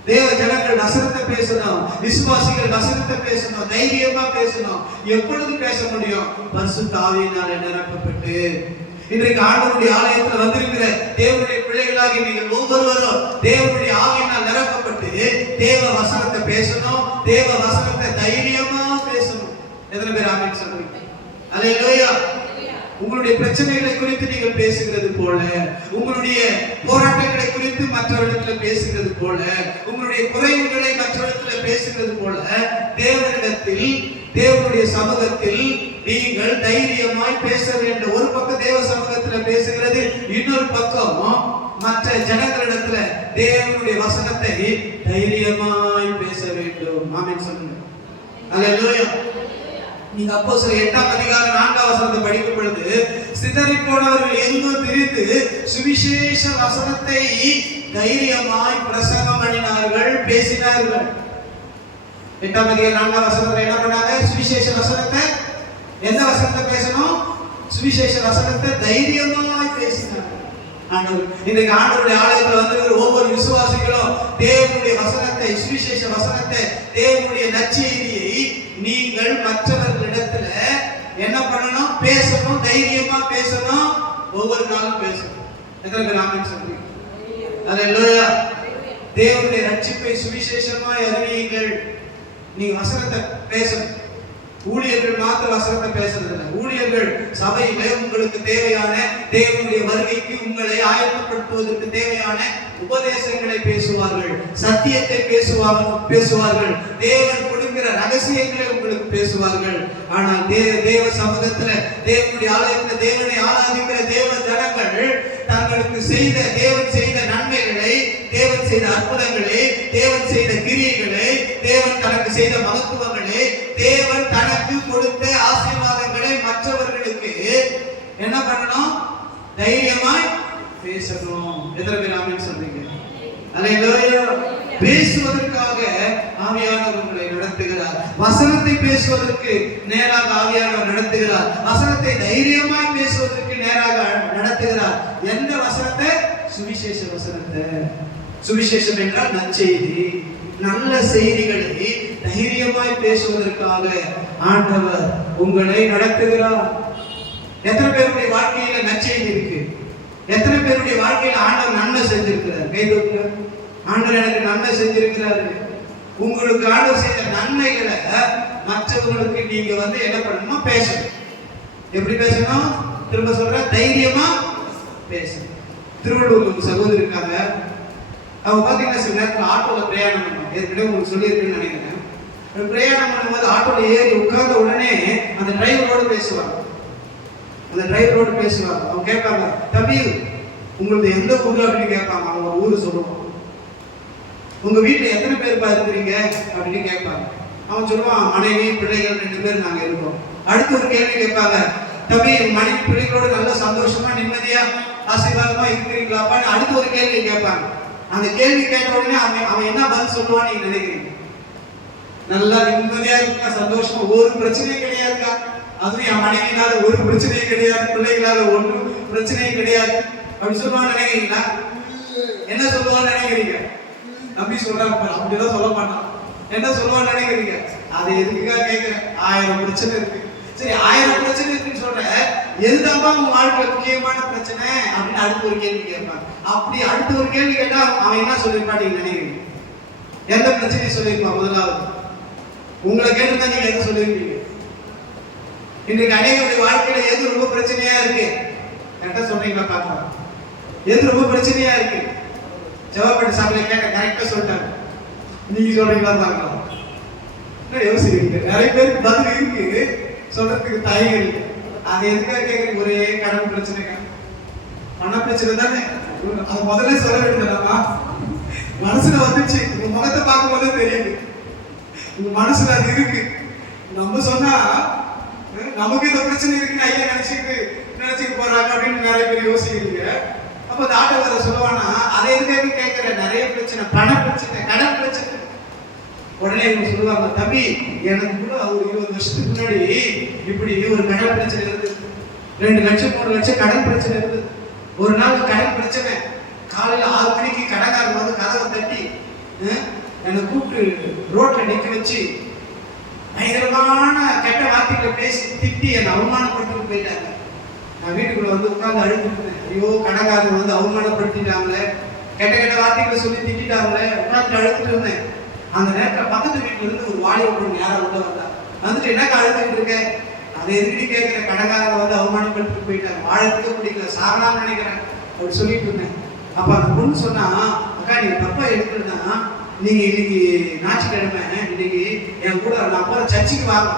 தேவ ஜனங்கள் வசனத்தை பேசணும், விசுவாசிகள் வசனத்தை பேசணும், தைரியமா பேசணும். எப்பொழுது பேச முடியும்? பரிசுத்த ஆவியினாலே நிரப்பப்பட்டு. இன்றைக்கு ஆண்டவருடைய ஆலயத்தில் வந்திருக்கிற தேவனுடைய பிள்ளைகளாகி நீங்கள் ஒவ்வொருவரும் தேவனுடைய ஆவியினால் நிரப்பப்பட்டு தேவ வசனத்தை பேசணும், தேவ வசனத்தை தைரியமா பேசணும். எத்தனை பேர் ஆமென் சொல்றீங்க? அல்லேலூயா. உங்களுடைய பிரச்சனைகளை குறித்து நீங்கள் பேசுகிறது போல, உங்களுடைய போராட்டங்களை குறித்து மற்றவர்களிடத்தில் பேசுகிறது போல, உங்களுடைய குறைவுகளை மற்றவர்களிடத்தில் பேசுகிறது போல, தேவனிடத்தில், தேவனுடைய சமூகத்தில் நீங்கள் தைரியமாய் பேச வேண்டும். ஒரு பக்கம் தேவ சமூகத்தில் பேசுகிறது, இன்னொரு பக்கம் மற்ற ஜனங்களிடத்துல தேவனுடைய வசனத்தை தைரியமாய் பேச வேண்டும். ஆமென் சொல்லுங்க. அல்லேலூயா. நீங்க அப்போஸ்தலர் 8ஆம் அதிகாரம் 4ஆம் வசனத்தை படிக்கும் பொழுது, சிதறி போனவர்கள் எங்கும் திரிந்து சுவிசேஷ வசனத்தை தைரியமாய் பிரசங்கம் பண்ணினார்கள், பேசினார்கள். 8ஆம் அதிகாரம் 4ஆம் வசனத்துல என்ன பண்ணாங்க? சுவிசேஷ வசனத்தை, எந்த வசனத்தை பேசணும்? சுவிசேஷ வசனத்தை தைரியமாய் பேசினார்கள். ஆண்டவர் இன்னைக்கு ஆண்டவருடைய ஆலயத்தில் வந்து ஒவ்வொரு விசுவாசிகளும் தேவனுடைய வசனத்தை, சுவிசேஷ வசனத்தை, தேவனுடைய நற்செய்தியை நீங்கள் மற்றவர்களிடத்துல என்ன பண்ணணும்? பேசணும், தைரியமா பேசணும், ஒவ்வொரு நாளும் பேசணும். எத்தனை பேர் ஆமென் சொல்றீங்க? அல்லேலூயா. தேவனுடைய ரட்சிப்பை சுவிசேஷமாய் அறிவியுங்கள். நீங்க வசனத்தை பேசணும். ஊழியர்கள் மாத்திர வசனத்தை பேசுறதில்லை. ஊழியர்கள் சபையிலே உங்களுக்கு தேவையான தேவனுடைய வருகைக்கு உங்களை ஆயத்தப்படுத்துவதற்கு தேவையான உபதேசங்களை பேசுவார்கள், சத்தியத்தை பேசுவார்கள், தேவன் கொடுக்கிற ரகசியங்களை உங்களுக்கு பேசுவார்கள். ஆனால் தேவ சமூகத்துல, தேவனுடைய ஆலயத்துல தேவனை ஆராதிக்கிற தேவ ஜனங்கள் தங்களுக்கு தேவன் செய்த நன்மைகளை, தேவன் செய்த அற்புதங்களை, தேவன் செய்த கிரியைகளை, தேவன் தனக்கு செய்த மகத்துவங்களை, தேவன் தனக்கு கொடுத்த ஆசீர்வாதங்களை மற்றவர்களுக்கு என்ன பண்ணணும்? தைரியமாய் பேசணும். எத்தனை பேர் ஆமென் சொல்றீங்க? அல்லேலூயா. பேசுவதற்காக ஆவியானவர் உங்களை நடத்துகிறார். வசனத்தை பேசுவதற்கு நேராக ஆவியானவர் நடத்துகிறார். வசனத்தை தைரியமாய் பேசுவதற்கு நேராக நடத்துகிறார். எந்த வசனத்தை? சுவிசேஷ வசனத்தை. சுவிசேஷம் என்றால் நற்செய்தி, நல்ல செய்திகளை தைரியமாய் பேசுவதற்காக ஆண்டவர் உங்களை நடத்துகிறார். எத்தனை பேருடைய வாழ்க்கையில நற்செய்தி இருக்கு? எத்தனை பேருடைய வாழ்க்கையில ஆண்டவர் நன்மை செஞ்சிருக்கிறார்? கை தூக்குங்க. ஆண்டவர் எனக்கு நன்மை செஞ்சிருக்கிறாரு. உங்களுக்கு ஆண்டவர் செய்த நன்மைகளை மற்றவங்களுக்கு நீங்க வந்து என்ன பண்ணணுமோ பேசணும். எப்படி பேசணும்? திரும்ப சொல்ற, தைரியமா பேசணும். திருவள்ளூர்ல ஒரு சகோதரி இருக்காங்க. அவங்க பாத்தீங்கன்னா சில நேரத்தில் ஆட்டோல பிரயாணம் பண்ணுவாங்க. ஏற்கனவே உங்களுக்கு சொல்லியிருக்கேன்னு நினைக்கிறேன். பிரயாணம் பண்ணும்போது ஆட்டோல ஏறி உட்கார்ந்த உடனே அந்த டிரைவரோடு பேசுவாங்க. அவங்க கேட்பாங்க, தம்பி உங்களுக்கு எந்த ஊரு அப்படின்னு கேட்பாங்க. அவங்க ஒரு ஊரு சொல்லுவாங்க. உங்க வீட்டுல எத்தனை பேர் இருக்கிறீங்க அப்படின்னு கேட்பாங்க. அவன் சொல்லுவான், மனைவி பிள்ளைகள் 2 பேர் நாங்க இருக்கோம். அடுத்து ஒரு கேள்வி கேட்பாங்க, தம்பி மனைவி பிள்ளைகளோட நல்ல சந்தோஷமா நிம்மதியா ஆசீர்வாதமா இருக்கிறீங்களாப்பான்னு அடுத்து ஒரு கேள்வி கேட்பாங்க. அந்த கேள்வி கேட்ட உடனே அவன் என்ன பதில் சொல்லுவான்னு நீங்க நினைக்கிறீங்க? நல்லா நிம்மதியா இருக்கா, சந்தோஷமா, ஒரு பிரச்சனையும் கிடையாதுக்கா, அதுவும் என் மனைவினால ஒரு பிரச்சனையும் கிடையாது, பிள்ளைகளால ஒன்றும் பிரச்சனையும் கிடையாது அப்படின்னு சொல்லுவான்னு நினைக்கிறீங்களா? என்ன சொல்லுவான்னு நினைக்கிறீங்க? நம்பி சொல்றாங்க, அப்படிதான் சொல்ல மாட்டான். என்ன சொல்லுவான்னு நினைக்கிறீங்க? அது எதுக்குக்கா கேட்கிறேன்? 1000 பிரச்சனை இருக்கு. சரி, 1000 பிரச்சனை இருக்குன்னு சொல்ற, எதுதான்பா உங்க வாழ்க்கையில முக்கியமான பிரச்சனை அப்படின்னு அடுத்து ஒரு கேள்வி கேட்பாங்க. அப்படி அடுத்து ஒரு கேள்வி கேட்டா அவன் என்ன சொல்லிருப்பான் நீங்க நினைக்கிறீங்க? எந்த பிரச்சனையும் சொல்லியிருப்பான்? முதலாவது உங்களை கேட்டுதான் நீங்க எது சொல்லியிருப்பீங்க? இன்றைக்கு அநேகருடைய வாழ்க்கையில எது ரொம்ப பிரச்சனையா இருக்கு? கரெக்டா சொல்றீங்களா? பார்க்கலாம். எது ரொம்ப பிரச்சனையா இருக்கு? ஜவாப்பேட்டை சபையில கேட்ட கரெக்டா சொல்லிட்டாங்க. நீங்க சொல்றீங்களா? பார்க்கலாம். யோசிக்கிறீங்க. நிறைய பேருக்கு பதில் இருக்கு, சொல்றதுக்கு தயக்கம் இருக்கு. அது எதுக்காக கேட்குறீங்க? ஒரே கடன் பிரச்சனைக்கா, பண பிரச்சனை தானே. அது முதல்ல சொல்ல வேண்டியதுமா? மனசுல வந்துச்சு, உங்க முகத்தை பார்க்கும் போதே தெரியுது உங்க மனசுல அது இருக்கு. நம்ம சொன்னா நமக்கு இந்த பிரச்சனை இருக்குன்னு ஐயா நினைச்சுட்டு போறாங்க அப்படின்னு நிறைய பேர் யோசிக்கிறீங்க. அப்ப அந்த ஆட்டோக்காரர் சொல்லுவானா, அதை எதுக்காக கேட்கிற? நிறைய பிரச்சனை, பண பிரச்சனை, கடன் பிரச்சனை. உடனே இவங்க சொல்லுவாங்க, தம்பி எனக்கு கூட ஒரு 20 வருஷத்துக்கு முன்னாடி இப்படி ஒரு கடன் பிரச்சனை இருந்தது. 2 லட்சம் 3 லட்சம் கடன் பிரச்சனை இருந்தது. ஒரு நாள் கடன் பிரச்சனை, காலையில 6 மணிக்கு கடைக்காரர் வந்து கதவை தட்டி என்னை கூப்பிட்டு ரோட்ல நிக்க வச்சு பயங்கரமான கெட்ட வார்த்தைகளை பேசி திட்டி என்னை அவமானப்படுத்திட்டு போயிட்டாங்க. நான் வீட்டுக்குள்ள வந்து உட்கார்ந்து அழுதுட்டேன். ஐயோ, கடைக்காரர் வந்து அவமானப்படுத்திட்டாங்களே, கெட்ட கெட்ட வார்த்தைகளை சொல்லி திட்டாங்களே, உட்கார்ந்து அழுதுட்டு இருந்தேன். அந்த நேரத்தில் பக்கத்து வீட்டுல இருந்து ஒரு வாலிபன் யாரும் உள்ள வந்தா. வந்துட்டு என்னக்கா அழுதுட்டு இருக்க? அதை எதிர்த்து கேட்கிற, கடைக்காரங்க வந்து அவமானப்படுத்திட்டு போயிட்டாங்க, வாழத்துக்கு பிடிக்கல, சாகலாம்னு நினைக்கிறேன் அப்படி சொல்லிட்டு இருந்தேன். அப்ப அந்த பொண்ணு சொன்னா, அக்கா நீங்க தப்பா எடுத்துருந்தா, நீங்க இன்னைக்கு ஞாயிற்றுக்கிழமை இன்னைக்கு என் கூட நான் போற சர்ச்சுக்கு வாங்க,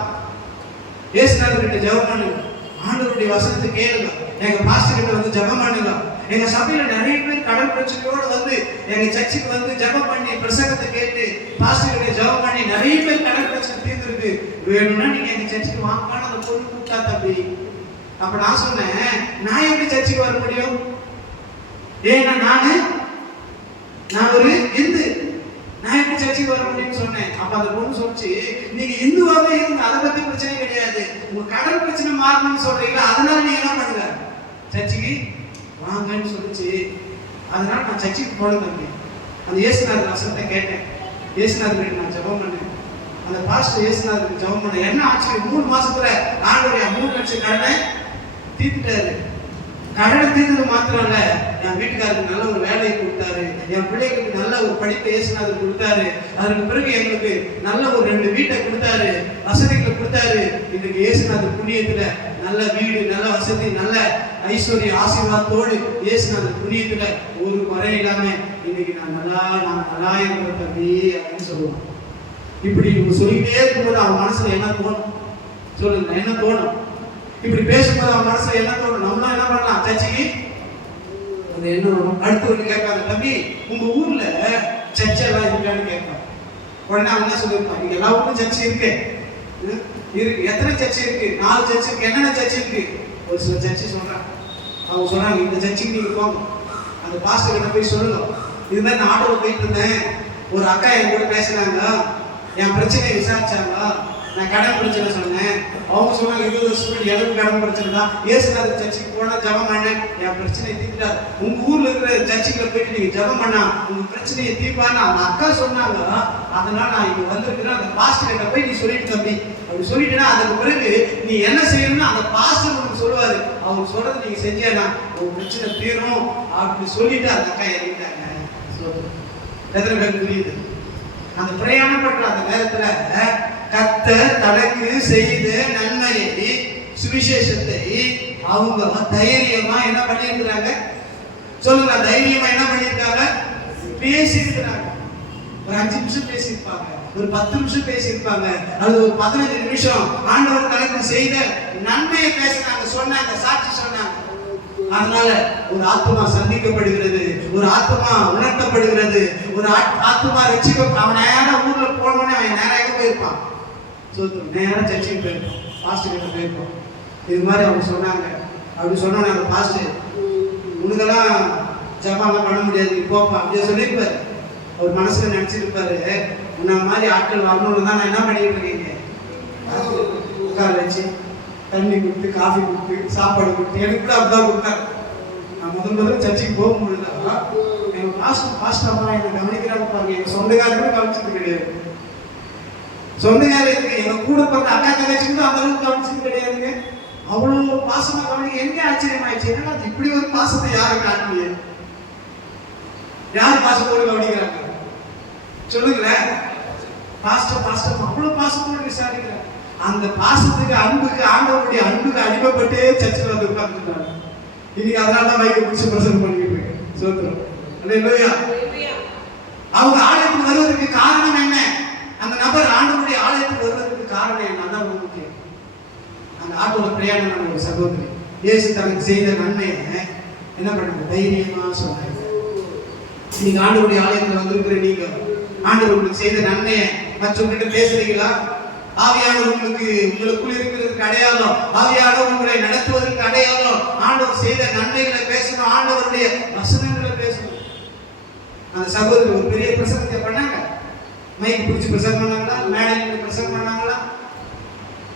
ஏசுநாதர் கிட்ட ஜெபம் பண்ணுங்க, ஆண்டவருடைய வசனத்தை கேளுங்க, எங்க பாஸ்டர் கிட்ட வந்து ஜெபம் பண்ணுங்க, எங்க சபையில நிறைய பேர் கடன் பிரச்சனையோட வந்து எங்க சர்ச்சுக்கு வந்து ஜெபம் பண்ணி பிரசங்கத்தை கேட்டு பாஸ்டர்கிட்ட ஜெபம் பண்ணி நிறைய பேர் கடன் பிரச்சனை தீர்ந்துருக்கு. வேணும்னா நீங்க எங்க சர்ச்சுக்கு வாங்கன்னு அந்த பொண்ணு கூப்பிட்டா தம்பி. அப்ப நான் சொன்னேன், நான் எப்படி சர்ச்சுக்கு வர முடியும்? ஏன்னா நான் ஒரு இந்து, நான் எப்படி சர்ச்சுக்கு வர முடியும்னு சொன்னேன். அப்ப அந்த பொண்ணு சொல்லிச்சு, நீங்க இந்துவாவே இருந்து அதை பத்தி பிரச்சனை கிடையாது, உங்க கடன் பிரச்சனை மாறணும்னு சொல்றீங்களா, அதனால நீங்க என்ன பண்ணுங்க சர்ச்சுக்கு வாங்கன்னு சொல்லிச்சு. அதனால நான் சர்ச்சுக்கு போன தம்பி. அந்த இயேசுநாதர் வசனத்தை கேட்டேன், இயேசுநாதர் நான் ஜெபம் பண்ணேன். அந்த பாஸ்டர் இயேசுநாதருக்கு ஜெபம் பண்ண என்ன ஆச்சு, 3 மாசத்துல ஆண்டவருடைய 3 லட்சம் கடனை தீர்த்துட்டாரு. கடனை தீர்த்தது மாத்திரம் இல்ல, என் வீட்டுக்காரருக்கு நல்ல ஒரு வேலையை கொடுத்தாரு, என் பிள்ளைகளுக்கு நல்ல ஒரு படிப்பை இயேசுநாதர் கொடுத்தாரு. அதற்கு பிறகு எங்களுக்கு நல்ல ஒரு 2 வீட்டை கொடுத்தாரு, வசதிகளை கொடுத்தாரு. இன்னைக்கு இயேசுநாதர் புண்ணியத்துல நல்ல வீடு, நல்ல வசதி, நல்ல ஐஸ்வர்ய ஆசீர்வாதத்தோடு இயேசுநாதர் புண்ணியத்துல ஒரு குறை இல்லாம இன்னைக்கு நான் நல்லா இருக்கிற தம்பி அப்படின்னு சொல்லுவான். இப்படி சொல்லிக்கிட்டே இருக்கும்போது அவன் மனசுல என்ன தோணும் சொல்லுங்க, என்ன தோணும்? இப்படி பேசும்போது அவன் மனசுல என்ன தோணும்? நம்மளும் என்ன பண்ணலாம், சர்ச்சுக்கு அது என்ன வரும். அடுத்து வந்து கேட்பாங்க, தம்பி உங்க ஊர்ல சர்ச் எல்லாம் இருக்கான்னு கேட்பாங்க. உடனே அவங்க என்ன சொல்லியிருப்பாங்க, இங்க எல்லா ஊருக்கும் சர்ச் இருக்கு. எத்தனை சர்ச் இருக்கு? 4 சர்ச் இருக்கு. என்னென்ன சர்ச் இருக்கு? ஒரு சில சர்ச்சு சொல்றாங்க. அவங்க சொல்றாங்க, இந்த சர்ச்சுக்கு நீங்க போங்க, அந்த பாஸ்டர் கிட்ட போய் சொல்லுங்க, இது மாதிரி நான் ஆட்டோவில் போயிட்டு இருந்தேன், ஒரு அக்கா என் கூட பேசினாங்க, என் பிரச்சனையை விசாரிச்சாங்க, நான் கடன் பிரச்சனை சொன்னேன், அவங்க சொன்னாங்க 20 வருஷத்துக்கு எனக்கு கடன் பிரச்சனை தான், இயேசுநாதர் சர்ச்சுக்கு போனா ஜெபம் பண்ணேன், என் பிரச்சனையை தீர்த்துட்டார். உங்க ஊர்ல இருக்கிற சர்ச்சுக்குள்ள போயிட்டு நீங்க ஜெபம் பண்ணா உங்க பிரச்சனையை தீர்ப்பான்னு அந்த அக்கா சொன்னாங்க. அதனால நான் இங்க வந்திருக்கிறேன், அந்த பாஸ்டர் கிட்ட போய் நீ சொல்லிட்டு தம்பி அப்படி சொல்லிட்டேன்னா அதுக்கு பிறகு நீ என்ன செய்யணும்னா அந்த பாஸ்டர் உங்களுக்கு சொல்லுவாரு, அவங்க சொல்றது நீங்க செஞ்சேன்னா உங்க பிரச்சனை தீரும் அப்படி சொல்லிட்டு அந்த அக்கா இறங்கிட்டாங்க. எத்தனை பேர் புரியுது? அந்த பிரயாணப்பட்ட அந்த நேரத்துல கர்த்தர் தனக்கு செய்த நன்மையை, சுவிசேஷத்தை அவங்க தைரியமா என்ன பண்ணியிருக்கிறாங்க சொல்லுங்க, தைரியமா என்ன பண்ணியிருக்காங்க, பேசியிருக்கிறாங்க. ஒரு 5 நிமிஷம் பேசியிருப்பாங்க, ஒரு 10 நிமிஷம் பேசியிருப்பாங்க, அல்லது ஒரு 15 நிமிஷம் ஆண்டவர் தனக்கு செய்த நன்மையை பேசினாங்க, சொன்னாங்க, சாட்சி சொன்னாங்க. அதனால ஒரு ஆத்மா சந்திக்கப்படுகிறது, ஒரு ஆத்மா உணர்த்தப்படுகிறது, ஒரு ஆத்மா ரட்சிக்க. அவன் நேரம் ஊர்ல போனோடனே அவன் நேரம் எங்க போயிருப்பான், நேரம் சர்ச்சுக்கு போயிருப்பான், பாஸ்டர் கிட்ட போயிருப்பான். இது மாதிரி அவங்க சொன்னாங்க. அப்படி சொன்னோன்னே அந்த பாஸ்டர், உனக்கெல்லாம் ஜெபம் பண்ண முடியாது, நீ போப்பா அப்படியே சொல்லியிருப்பாரு. அவர் மனசுல நினைச்சிருப்பாரு, உன்ன மாதிரி ஆட்கள் வரணும்னு தான் நான் என்ன பண்ணிட்டு இருக்கீங்க, உட்கார வச்சு தண்ணி கொடுத்து, காஃபி கொடுத்து, சாப்பாடு கொடுத்து, எனக்கு கூட அப்படிதான் கொடுத்தாரு. நான் முதல்ல சர்ச்சுக்கு போகும்பொழுது எங்க பாஸ்டர் அம்மா என்னை கவனிக்கிறாங்க பாருங்க. எங்க சொந்தக்காரருமே கவனிச்சது கிடையாது, சொந்தக்காரருக்கு எங்க கூட பிறந்த அக்கா தங்கச்சி கூட அந்த அளவுக்கு கவனிச்சது கிடையாதுங்க. அவ்வளவு பாசமா கவனிக்க எனக்கு ஆச்சரியமாயிடுச்சு. என்னன்னா இப்படி ஒரு பாசத்தை யாரும் காட்டலையே, யார் பாசத்தோடு கவனிக்கிறாங்க சொல்லுங்களேன். பாஸ்டர் அவ்வளவு பாசத்தோடு விசாரிக்கிறாங்க. அந்த பாசத்துக்கு, அன்புக்கு, ஆண்டவருடைய அன்புக்கு அடிமைப்பட்டே சர்ச்சில் வந்து உட்கார்ந்துருக்காங்க. இன்னைக்கு அதனால தான் மைக்கை பிடிச்சி பிரசங்கம் பண்ணிட்டு இருக்கேன். சோத்திரம். அல்லேலூயா. அவங்க ஆலயத்துக்கு வருவதற்கு காரணம் என்ன? அந்த நபர் ஆண்டவருடைய ஆலயத்துக்கு வருவதற்கு காரணம் என்ன? அதான் ரொம்ப முக்கியம். அந்த ஆட்டோட பிரயாணம் நம்ம ஒரு சகோதரி இயேசு தனக்கு செய்த நன்மையை என்ன பண்ணாங்க, தைரியமா சொன்னாங்க. நீங்க ஆண்டவருடைய ஆலயத்துல வந்திருக்கிற நீங்க ஆண்டவர் உங்களுக்கு செய்த நன்மையை மற்றவங்கிட்ட பேசுறீங்களா? ஆவியானவர் உங்களுக்குள் இருக்கிறதுக்கு அடையாளம், ஆவியானவர் உங்களை நடத்துவதற்கு அடையாளம், ஆண்டவர் செய்த நன்மைகளை பேசணும், ஆண்டவருடைய வசனங்களை பேசணும். அந்த சகோதரி ஒரு பெரிய பிரசங்கத்தை பண்ணாங்க. மைக் பிடிச்சி பிரசங்கம் பண்ணாங்களா, மேடையில் பிரசங்கம் பண்ணாங்களா?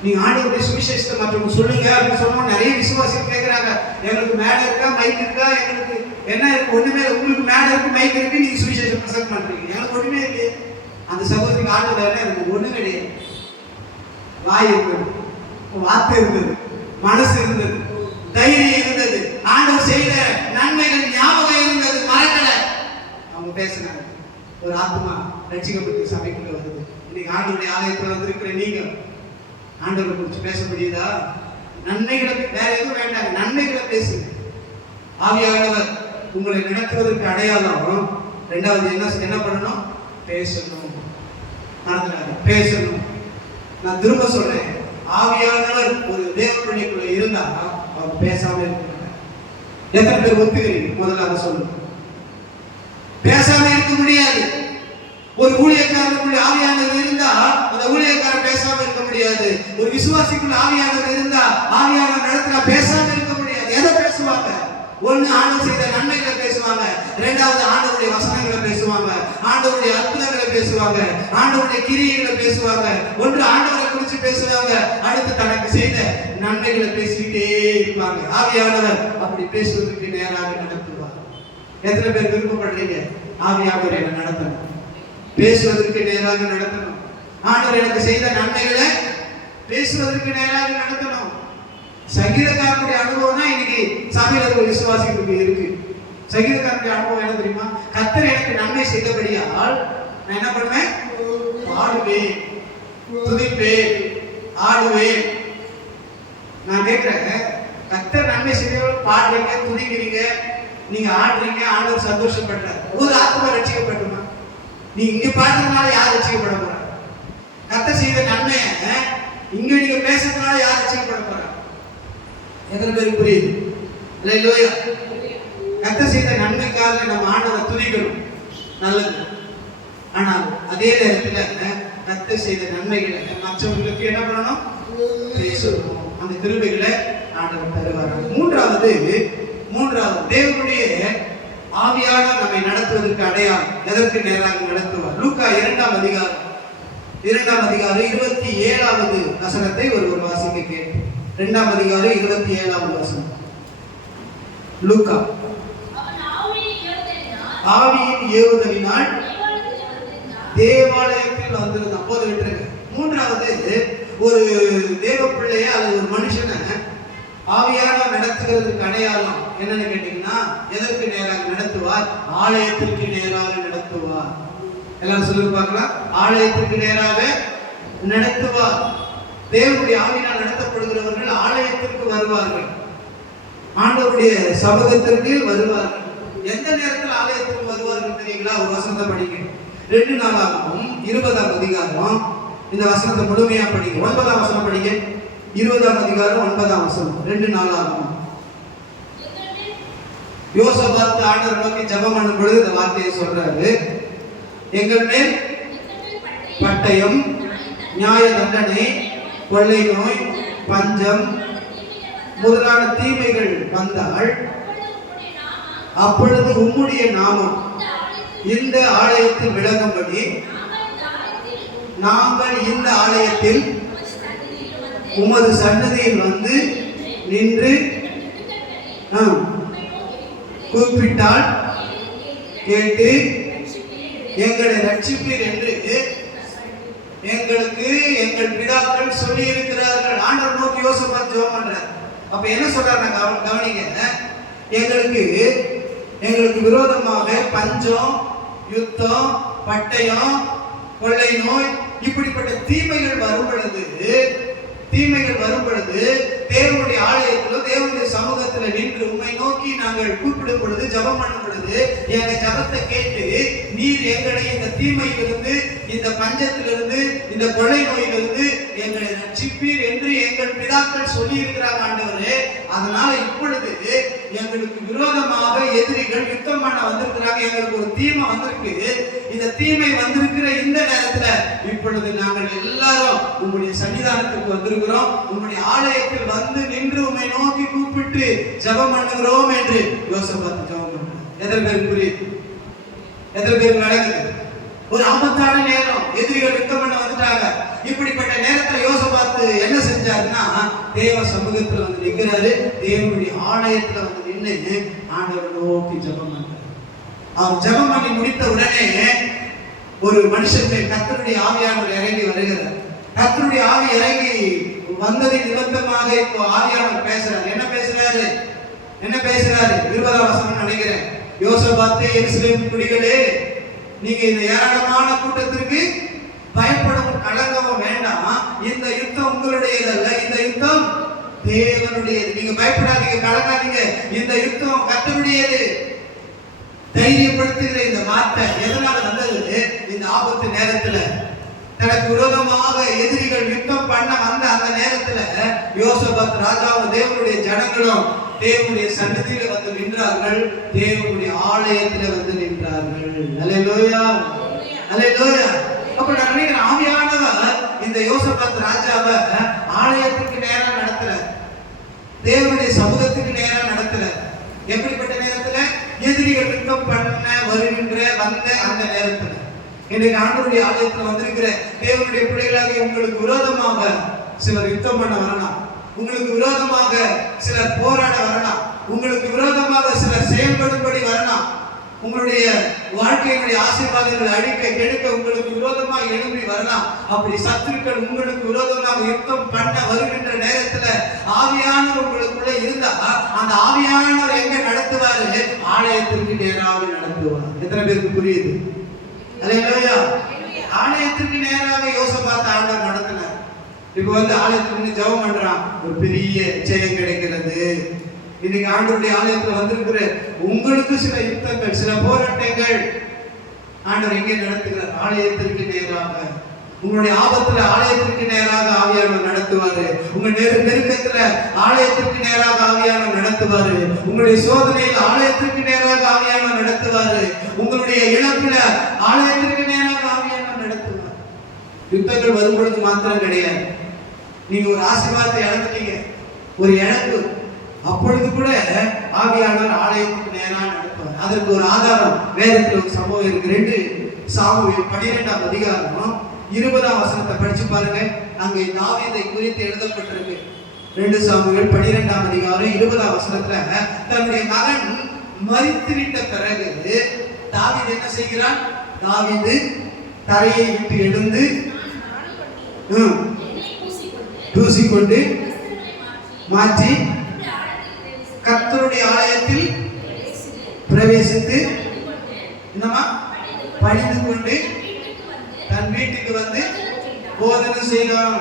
நீங்க ஆண்டவருடைய சுவிசேஷத்தை மற்றவங்க சொல்லுங்க அப்படின்னு சொன்னோம். நிறைய விசுவாசிகள் கேட்கிறாங்க, எங்களுக்கு மேடை இருக்கா, மைக் இருக்கா, எங்களுக்கு என்ன இருக்கு? ஒண்ணுமே. உங்களுக்கு மேடை இருக்கு, மைக் இருக்கு, நீங்க சுவிசேஷம் பிரசங்கம் பண்றீங்க, எங்களுக்கு ஒண்ணுமே இருக்கு. அந்த சகோதரிக்கு ஆண்டவர் எனக்கு ஒண்ணு கிடையாது. வாய் இருந்தது, வார்த்தை இருந்தது, மனசு இருந்தது, தைரியம் இருந்தது, ஆண்டவர் செய்த நன்மைகள் ஞாபகம் இருந்தது, மறக்கல. அவங்க பேசினாங்க. ஒரு ஆத்மா ரட்சிக்கப்பட்டு சபைக்குள்ள வருது. இன்னைக்கு ஆண்டவருடைய ஆலயத்துல வந்திருக்கிற நீங்க ஆண்டவரை குறித்து பேச முடியுதா? நன்மைகளை, வேற எதுவும் வேண்டாம், நன்மைகளை பேசுங்க. ஆவியானவர் உங்களை நடத்துவதற்கு அடையாளம். ரெண்டாவது என்ன பண்ணணும்? பேசணும். பேசணும். நான் திரும்ப சொல்றேன், ஆவியானவர் ஒரு தேவ பிள்ளைக்குள்ள இருந்தா அவர் பேசாம இருக்கிறாங்க. எத்தனை பேர் ஒத்துக்கிறீங்க? முதல்ல சொல்லுங்க. பேசாம இருக்க முடியாது. ஒரு ஊழியக்காரனுக்குள்ள ஆவியானவர் இருந்தா அந்த ஊழியக்காரன் பேசாம இருக்க முடியாது. ஒரு விசுவாசிக்குள்ள ஆவியானவர் இருந்தா ஆவியானவர் நடத்தினா பேசாம இருக்க முடியாது. எதை பேசுவாங்க? ஒண்ணு ஆண்டவர் செய்த நன்மைகளை பேசுவாங்க, இரண்டாவது ஆண்டவருடைய வசனங்களை பேசுவாங்க, ஆண்டவருடைய அற்புதங்களை பேசுவாங்க, ஆண்டவருடைய கிரியைகளை பேசுவாங்க. ஒன்று ஆண்டவரை குறித்து பேசுவாங்க, அடுத்து தனக்கு செய்த நன்மைகளை பேசிக்கிட்டே இருப்பாங்க. ஆவியானவர் அப்படி பேசுவதற்கு நேராக நடத்துவார். எத்தனை பேர் விருப்பப்படுறீங்க ஆவியானவர் என்ன நடத்தணும், பேசுவதற்கு நேராக நடத்தணும்? ஆண்டவர் எனக்கு செய்த நன்மைகளை பேசுவதற்கு நேராக நடத்தணும். சங்கீதக்காரனுடைய அனுபவம் தான் இன்னைக்கு சபையில ஒரு விசுவாசிகளுக்கு இருக்கு. சங்கீதக்காரனுடைய அனுபவம் என்ன தெரியுமா? கர்த்தர் எனக்கு நன்மை செய்தபடியால் நான் என்ன பண்ணுவேன்? பாடுவேன், துதிப்பேன், ஆடுவேன். நான் கேட்கிறேன், கர்த்தர் நன்மை செய்தவர்கள் பாடுறீங்க, துதிக்கிறீங்க, நீங்க ஆடுறீங்க, ஆண்டவர் சந்தோஷப்படுறார். ஒரு ஆத்மா ரட்சிக்கப்பட்டுமா? நீ இங்க பாடுறதுனால யார் ரட்சிக்கப்பட போற? கர்த்தர் செய்த நன்மையை இங்க நீங்க பேசுறதுனால யார் ரட்சிக்கப்பட போற? எத்தனை பேருக்கு புரியுது? இல்லையா? கர்த்தர் செய்த நன்மைக்காக நம்ம ஆண்டவரை துதிக்கணும், நல்லது. ஆனால் அதே நேரத்தில் கர்த்தர் செய்த நன்மைகளை மற்றவர்களுக்கு என்ன பண்ணணும்? பேசணும். அந்த கிருபைகளை ஆண்டவர் தருவார். மூன்றாவது தேவனுடைய ஆவியானவர் நம்மை நடத்துவதற்கு அடையாளம் எதற்கு நேராக நடத்துவார்? லூக்கா 2ஆம் அதிகாரம் 27வது வசனத்தை ஒருவர் வாசிக்க கேட்போம். 2ஆம் அதிகாரம் 27வது வசனம். லூக்கா. ஆவியின் ஏவுதலினால் தேவாலயத்தில் வந்திருந்தான். போது விட்டுருங்க. மூன்றாவது, ஒரு தேவ பிள்ளைய அல்லது ஒரு மனுஷனை ஆவியானவர் நடத்துகிறதுக்கு அடையாளம் என்னன்னு கேட்டீங்கன்னா, எதற்கு நேராக நடத்துவார்? ஆலயத்திற்கு நேராக நடத்துவார். எல்லாரும் சொல்லுங்க பார்க்கலாம். ஆலயத்திற்கு நேராக நடத்துவார். தேவனுடைய ஆவியினால் நடத்தப்படுகிறவர்கள் ஆலயத்திற்கு வருவார்கள், ஆண்டவருடைய சமூகத்திற்கு வருவார்கள். எந்த நேரத்தில் ஆலயத்திற்கு வருவார்கள் தெரியுங்களா? ஒரு வசனத்தை படிங்க. 2 நாளாகவும் 20ஆம் அதிகாரம் இந்த வசனத்தை முழுமையா படிங்க. 9ஆம் வசனம் படிங்க. 20ஆம் அதிகாரம் 9ஆம் வசனம். 2 நாளாகவும் யோசபாத் ஆண்டவரை நோக்கி ஜெபம் பண்ணும் பொழுது இந்த வார்த்தையை சொல்றாரு. எங்கள் மேல் பட்டயம், நியாய தண்டனை, கொள்ளை நோய், பஞ்சம் முதலான தீமைகள் வந்தால் அப்பொழுது உம்முடைய நாமம் இந்த ஆலயத்தில் விளங்கும்படி நாங்கள் இந்த ஆலயத்தில் உமது சன்னதியில் வந்து நின்று கூப்பிட்டால் கேட்டு எங்களை ரட்சிப்பீர் என்று எங்களுக்கு எங்கள் பிதாக்கள் சொல்லி இருக்கிறார்கள். ஆண்டவர் நோக்கி யோசபாத் ஜெபம் பண்றார். அப்ப என்ன சொல்றாரு? கவனிங்க. எங்களுக்கு விரோதமாக பஞ்சம், யுத்தம், பட்டயம், கொள்ளை நோய் இப்படிப்பட்ட தீமைகள் வரும் பொழுது தேவனுடைய ஆலயத்திலோ தேவனுடைய சமூகத்தில் நின்று உம்மை நோக்கி நாங்கள் கூப்பிடும் பொழுது, ஜெபம் பண்ணும் பொழுது எங்க ஜெபத்தை கேட்டு நீர் எங்களை இந்த தீமையிலிருந்து, இந்த பஞ்சத்திலிருந்து, இந்த கொள்ளை நோயிலிருந்து எங்களை ரட்சிப்பீர் என்று எங்கள் பிதாக்கள் சொல்லி இருக்கிறாங்க ஆண்டவரே. அதனால இப்பொழுது எங்களுக்கு விரோதமாக எதிரிகள் யுத்தம் பண்ண வந்திருக்கிறாங்க. எங்களுக்கு ஒரு தீமை வந்திருக்கு. இந்த தீமை வந்திருக்கிற இந்த நேரத்துல இப்பொழுது நாங்கள் எல்லாரும் உங்களுடைய சன்னிதானத்துக்கு வந்திருக்கிறோம். உங்களுடைய ஆலயத்தில் வந்து நின்று உம்மை நோக்கி கூப்பிட்டு ஜெபம் பண்ணுகிறோம் என்று யோசபாத் ஜெபம் பண்றார். எத்தனை பேருக்கு புரியுது? எத்தனை பேருக்கு நடக்குது? ஒரு ஆபத்தான நேரம், எதிரிகள் யுத்தம் பண்ண வந்துட்டாங்க. இப்படிப்பட்ட நேரத்துல யோசபாத் என்ன செஞ்சாருன்னா, தேவ சமூகத்துல வந்து நிற்கிறாரு. தேவனுடைய ஆலயத்துல வந்து நின்று ஆண்டவரை நோக்கி ஜெபம் பண்றாரு. அவர் ஜெபம் பண்ணி முடித்த உடனே ஒரு மனுஷன் கர்த்தருடைய ஆவியானவர் இறங்கி வருகிறார். கர்த்தருடைய ஆவி இறங்கி வந்ததின் நிமித்தமாக இப்போ ஆவியானவர் பேசுறாரு. என்ன பேசுறாரு? 20ஆம் வசனம் நினைக்கிறேன். யோசபாத்தே, எருசலேம் குடிகளே, நீங்க இந்த ஏராளமான கூட்டத்திற்கு பயப்படவும் கலங்கவும் வேண்டாம். இந்த யுத்தம் உங்களுடையதல்ல, இந்த யுத்தம் தேவனுடையது. நீங்க பயப்படாதீங்க, கலங்காதீங்க. இந்த யுத்தம் கர்த்தருடையது. தைரியப்படுத்துகிற இந்த வார்த்தை எதனால வந்தது? இந்த ஆபத்து நேரத்துல தனக்கு விரோதமாக எதிரிகள் யுத்தம் பண்ண வந்த அந்த நேரத்துல யோசபாத் ராஜாவும் தேவனுடைய ஜனங்களும் தேவனுடைய சன்னதியில வந்து நின்றார்கள், தேவனுடைய ஆலயத்துல வந்து நின்றார்கள். அல்லேலூயா, அல்லேலூயா. அப்ப நான் நினைக்கிறேன், ஆவியானவர் இந்த யோசபாத் ராஜாவை ஆலயத்துக்கு நேரா நடத்துற, தேவனுடைய சமூகத்துக்கு நேரா நடத்துற. எப்படிப்பட்ட நேரத்துல? எதிரிகள் யுத்தம் பண்ண வருகின்ற வந்த அந்த நேரத்துல. இன்னைக்கு ஆண்டவருடைய ஆலயத்துல வந்திருக்கிற தேவனுடைய பிள்ளைகளாக உங்களுக்கு விரோதமாக சிலர் யுத்தம் பண்ண வரலாம், உங்களுக்கு விரோதமாக சிலர் போராட வரலாம், உங்களுக்கு விரோதமாக சிலர் செயல்படும்படி வரலாம், உங்களுடைய வாழ்க்கையினுடைய ஆசீர்வாதங்களை அழிக்க கெடுக்க உங்களுக்கு விரோதமாக எழும்பி வரலாம். அப்படி சத்துருக்கள் உங்களுக்கு விரோதமாக யுத்தம் பண்ண வருகின்ற நேரத்துல ஆவியானவர் உங்களுக்குள்ள இருந்தா அந்த ஆவியானவர் எங்க நடத்துவாரு? ஆலயத்திற்கு நேராக நடத்துவார். எத்தனை பேருக்கு புரியுது? அல்லேலூயா. ஆலயத்திற்கு நேராக யோசபாத் ஆண்டவர் நடத்தினார். இப்ப வந்து ஆலயத்துக்கு ஜெபம் பண்றான், ஒரு பெரிய ஜெயம் கிடைக்கிறது. இன்னைக்கு ஆண்டவருடைய ஆலயத்துல வந்திருக்கிற உங்களுக்கு சில யுத்தங்கள், சில போராட்டங்கள் ஆண்டவர் எங்கே நடத்துகிறார்? ஆலயத்திற்கு நேராக. உங்களுடைய ஆபத்துல ஆலயத்திற்கு நேராக ஆவியானவர் நடத்துவாரு. உங்க நெருக்கத்துல ஆலயத்திற்கு நேராக ஆவியானவர் நடத்துவாரு. உங்களுடைய சோதனையில் ஆலயத்திற்கு நேராக ஆவியானவர் நடத்துவாரு. உங்களுடைய இழப்புல ஆலயத்திற்கு நேராக ஆவியானவர் நடத்துவார். யுத்தங்கள் வரும் பொழுது மாத்திரம் கிடையாது. நீங்க ஒரு ஆசீர்வாதத்தை இழந்துட்டீங்க, ஒரு இழப்பு, அப்பொழுது கூட ஆவியானவர் ஆலயத்துக்கு நேராக நடத்துவார். அதற்கு ஒரு ஆதாரம் வேதத்தில் ஒரு சம்பவம் இருக்கு. 2 சாமுவேல் 12ஆம் அதிகாரம் 20ஆம் வசனத்தை படிச்சு பாருங்க. அங்கே தாவீதை குறித்து எழுதப்பட்டிருக்கு. 2 சாமுவேல் 12ஆம் அதிகாரம் 20ஆம் வசனத்துல தன்னுடைய மகன் மரித்துவிட்ட பிறகு தாவீது என்ன செய்கிறான்? தாவீது தரையை விட்டு எழுந்து பூசிக்கொண்டு மாற்றி கர்த்தருடைய ஆலயத்தில் பிரவேசித்து என்னமா பணிந்து கொண்டு தன் வீட்டுக்கு வந்து போதனை செய்தான்.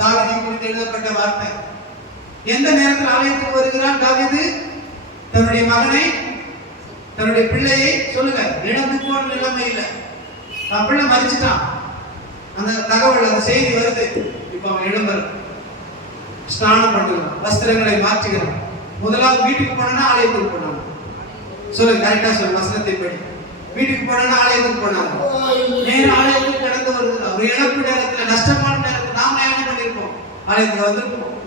தாவீதை குறித்து எழுதப்பட்ட வார்த்தை. எந்த நேரத்தில் ஆலயத்துக்கு வருகிறான் தாவீது? தன்னுடைய மகனை, தன்னுடைய பிள்ளையை சொல்லுங்க, இழந்து போன நிலைமை இல்லை, தன் பிள்ளை மரிச்சிட்டான். அந்த தகவல், அந்த செய்தி வருது. இப்ப அவன் எழும்புறான், ஸ்நானம் பண்ணுகிறான், வஸ்திரங்களை மாற்றுகிறான். முதலாவது வீட்டுக்கு போனா ஆலயத்துக்கு போனாங்க. சொல்லுங்க, கரெக்டா சொல்லுங்க, வசனத்தை படி. வீட்டுக்கு போனா ஆலயத்துக்கு போனாங்க. நேரம் ஆலயத்துக்கு கடந்து வருகிறார். ஒரு இழப்பு நேரத்துல, நஷ்டமான நேரத்துல நாம என்ன பண்ணிருப்போம்? ஆலயத்துக்கு வந்திருப்போம்.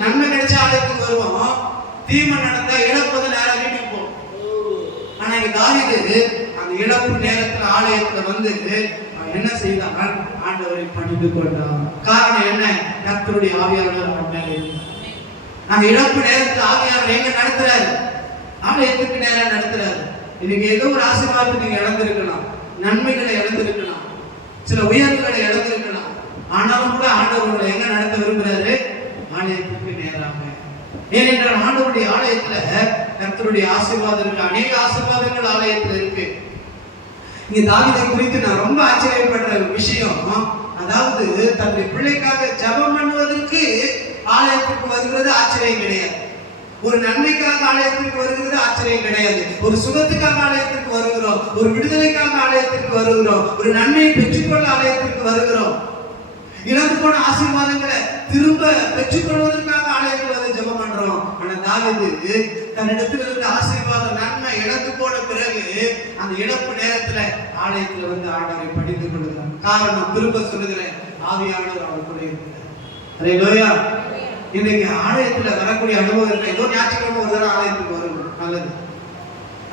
நன்மை கிடைச்சா ஆலயத்துக்கு வருவோம், தீமை நடந்தா இழப்பது நேரம் வீட்டுக்கு போவோம். ஆனா இங்க தாவீது அந்த இழப்பு நேரத்துல ஆலயத்துல வந்து என்ன செய்தான்? ஆண்டவரை பணிந்து கொண்டான். காரணம் என்ன? கர்த்தருடைய ஆவியானவர் அவன் மேல இருந்தார். அந்த இழப்பு நேரத்தில் ஆவியானவர் எங்க நடத்துறாரு? ஆலயத்துக்கு நேரம் நடத்துறாரு. இன்னைக்கு ஏதோ ஒரு ஆசீர்வாதத்தை நீங்க இழந்திருக்கலாம், நன்மைகளை இழந்திருக்கலாம், சில உயர்வுகளை இழந்திருக்கலாம். ஆனாலும் கூட ஆண்டவர் உங்களை எங்க நடத்த விரும்புறாரு? ஆலயத்துக்கு நேராக. ஏனென்றால் ஆண்டவருடைய ஆலயத்துல கர்த்தருடைய ஆசீர்வாதம் இருக்கு. அநேக ஆசீர்வாதங்கள் ஆலயத்துல இருக்கு. இங்க தாவீதை குறித்து நான் ரொம்ப ஆச்சரியப்படுற விஷயம், அதாவது தன்னுடைய பிள்ளைக்காக ஜெபம் பண்ணுவதற்கு ஆலயத்திற்கு வருகிறது ஆச்சரியம் கிடையாது. ஒரு நன்மைக்காக ஆலயத்திற்கு வருகிறது ஆச்சரியம் கிடையாது. ஒரு சுகத்துக்காக ஆலயத்திற்கு வருகிறோம், ஒரு விடுதலைக்காக ஆலயத்திற்கு வருகிறோம், ஒரு நன்மையை பெற்றுக்கொள்ள ஆலயத்திற்கு வருகிறோம். இழந்து போன ஆசீர்வாதங்களை திரும்ப பெற்றுக்கொள்வதற்காக ஆலயத்தில் வந்து ஜெபம் பண்றோம். ஆனா தாவீது தன்னிடத்தில் இருந்த ஆசீர்வாதம், நன்மை இழந்து போன பிறகு அந்த இழப்பு நேரத்துல ஆலயத்துல வந்து ஆண்டவரை பணிந்து கொள்கிறார். காரணம், திரும்ப சொல்லுகிறேன், ஆவியானவர் அவருக்குள்ள இருக்கிறார். அல்லேலூயா. இன்னைக்கு ஆலயத்துல வரக்கூடிய அனுபவம் இருக்கு. ஏதோ ஞாயிற்றுக்கிழமை ஒரு தடவை ஆலயத்துக்கு வரும், நல்லது.